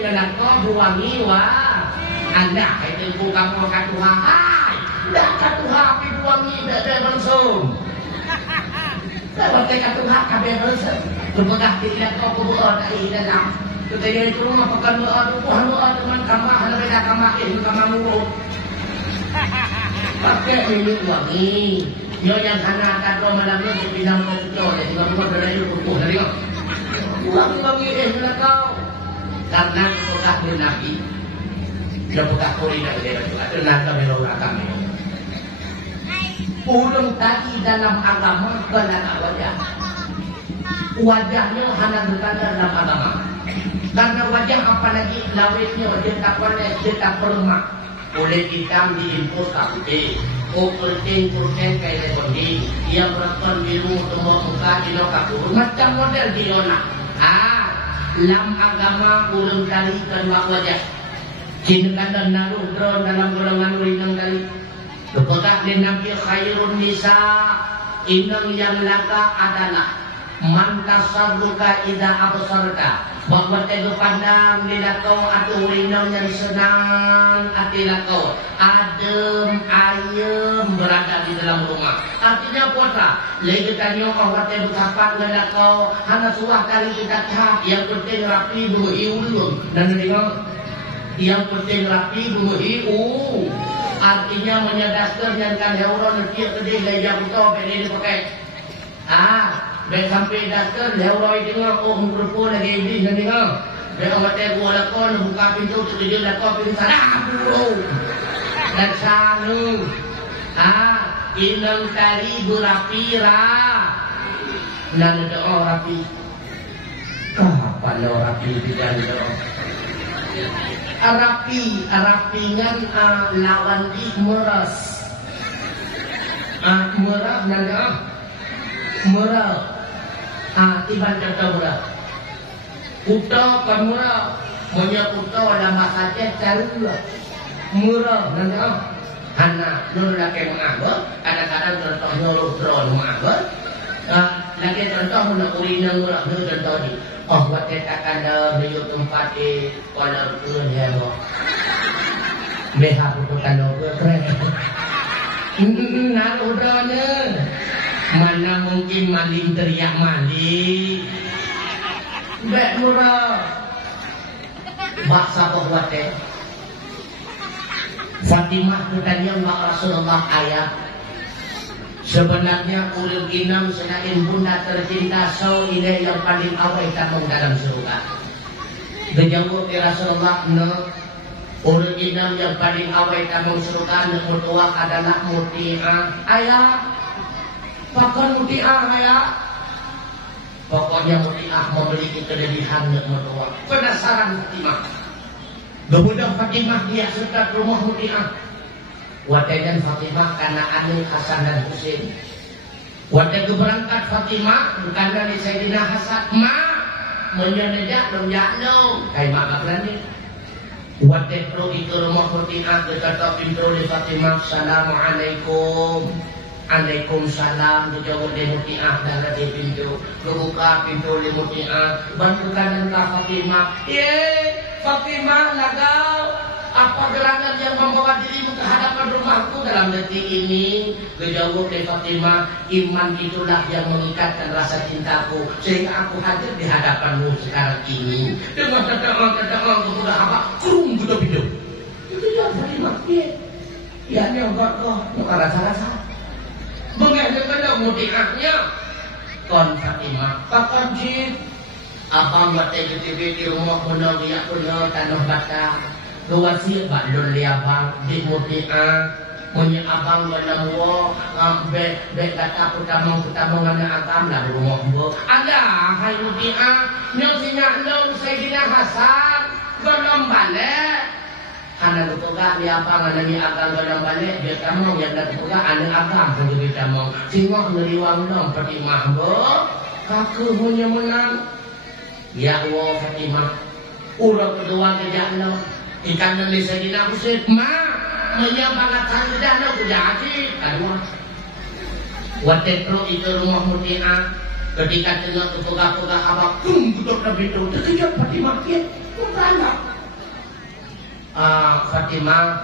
melakau buangi anda itu bukan mau katuha dah katuha api buangi dah ada langsung dah pakai katuha kabeh langsung berbedah tidak kau berbuat dari dalam ketika itu rumah pekan berdoa teman kamar lebih dah kamar itu kamar muruk pakai milik wangi yo yang sana kado malamnya dipinang ke situ ya juga bukan dari buku dari wangi melakau karena bekas Nabi sudah bekas Qur'an dari juga tenaga melora kami ulung tadi dalam agama belaka wajahnya hanya berada dalam agama karena wajah apalagi lawetnya dia tak boleh dia tak permak oleh hitam diimpus tapi kucing kayak begini yang berapun biru tembok muka di lokapur macam model di lona lam agama ulung kali kedua wajah cinta dan naruh drone dalam golongan urinang kali lepas di Nabi khairun nisa inang yang laka adalah mantasarruka idha absarta Bawa tengok pandang di lakau atau rinang yang senang hati lakau, adem ayem berada di dalam rumah. Artinya puasa. Lagi tanya orang tengok kapan di lakau, hanya suah kali kita cak. Yang penting rapi bumi ulun. Dan tengok, yang penting rapi bumi artinya menyedaskan yang kan orang nanti kedai lejak utama beli dipakai. Baik sampai dasar lewat itu berpuluh lagi ini nanti baik awak tengok lakon buka pintu terjun lakon pintu sana dulu dan sanu inang tari berapira nan doa rapi kapan lo rapi tidak doa rapingan lawan di meras merah nan doa merah tiban contoh murah kuto kan murah punya kuto dalam bahasa carua murah nanti anak nur laki mengabar kadang-kadang contoh nyuruh drone mengabar lagi contoh nak urinang murah nur contoh ni buat katakan beliau tempat di kolam pun ya behak untuk kalau keren nak udahnya mana mungkin maling teriak maling bek murah baksa kuatnya Fatimah katanya Mbak Rasulullah ayat sebenarnya ulil inam selain bunda tercinta so ini yang paling awal tamung dalam surga dijawab ya Rasulullah ulil inam yang paling awal tamung surga mutua adalah muti'ah ayat pakar muti'ah ya pokoknya muti'ah memiliki kelebihan yang mertua penasaran Fatimah kemudian Fatimah dia serta rumah muti'ah wadajan Fatimah karena anu Hasan dan Husain wadaj berangkat Fatimah karena di Sayyidina Hasan menyenejak menjakno kayak mak berani wadaj pro itu rumah muti'ah berkata pintu di Fatimah Assalamualaikum Waalaikumsalam dijawab di muti'ah dan di pintu kebuka pintu di muti'ah bantukan entah Fatimah Fatimah lagau apa gerangan yang membawa dirimu ke hadapan rumahku dalam detik ini dijawab di Fatimah iman itulah yang mengikatkan rasa cintaku sehingga aku hadir di hadapanmu sekarang ini dengan kedengaran kemudah apa kurung kita pintu itu dia Fatimah ya nyokot kok rasa-rasa mengenai muti'ahnya kon Fatimah pakar jid abang batai TV di rumah penuh riak penuh tanah bata luasi balon liabang di muti'ah punya abang menemuo bek kata pertama ngana agam lah rumah bu ada hai muti'ah nyosinya lo Sayyidina Hasan golong balik anak lupa dia apa anak ni agam dalam balik dia kamu yang dah lupa anak agam sendiri kamu singok ngeriwang dong Fatimah bo kaku punya menang ya Allah Fatimah urang kedua kejak lo ikan dan Sayyidina Husain menyambangat sanjah lo kejati kedua watetro itu rumah muti'ah ketika tengah kepoga-poga abang tutup lebih tu terkejut Fatimah dia berangkat Fatimah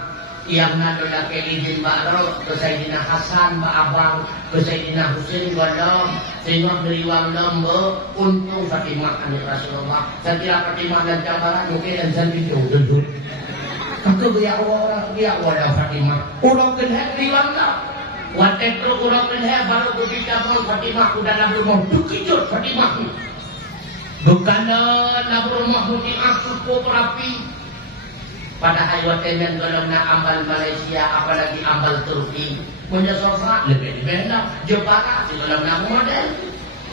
yang nak lelaki izin bakro ke Sayyidina Hasan Mbak Abang ke Sayyidina Husain golong tengok beriwang lembu untuk Fatimah anak Rasulullah saya kira Fatimah dan cabaran mungkin dan saya pintu duduk aku biar orang Fatimah orang kenal beriwang tak watek tu orang kenal baru berbicara Fatimah aku dalam rumah terkejut Fatimah bukan dalam rumah muti'ah cukup rapi pada ayat yang golong nak ambal Malaysia apalagi ambal Turki punya sofa lebih benar Jepara di dalam nak model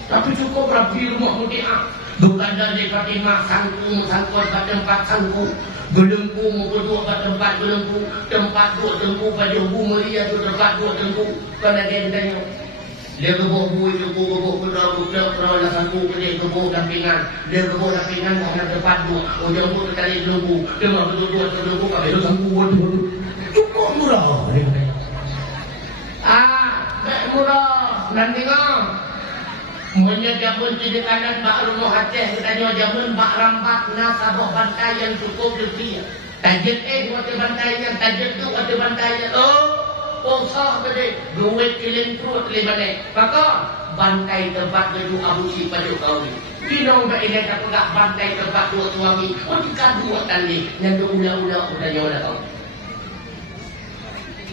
tapi cukup rapi rumah muti'ah bukan dari Fatimah sangkung kat tempat sangkung gelengku kedua kat tempat gelengku tempat dua tengku pada Mulia tu tempat dua tengku pada dia tanya dia gebuk bui gebuk kedua lah sangkung dia gebuk dampingan karena tempat dua ujung pun tadi gelengku demam kedua gelengku kat itu sangkung cukup murah dia kata murah nanti Menyajamun di kanan bak rumah Aceh katanya jamun bak rampak na sabah bantai yang cukup lebih. Tajet waktu bantainya, tajet tu waktu bantainya. Oh sah tadi duit kilin perut lebih. Maka bantai tempat dulu Abu Si pada kau ni. Binong tak ingat aku tak bantai tempat dua suami. Oh jika dua tadi yang ulah-ulah tanya ulah kau.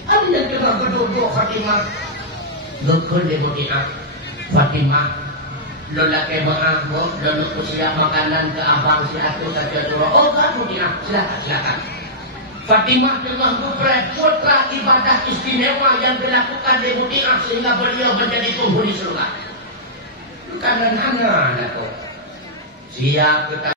Anda kena berdua Fatimah. Gekul dia mudiah Fatimah. Lola ke maaf, lalu siap makanan ke abang si aku saja dulu. Oh kamu dia, silakan. Fatimah tengah putra ibadah istimewa yang dilakukan di Mudiah sehingga beliau menjadi penghuni surga. Bukan anak-anak. Siap kita.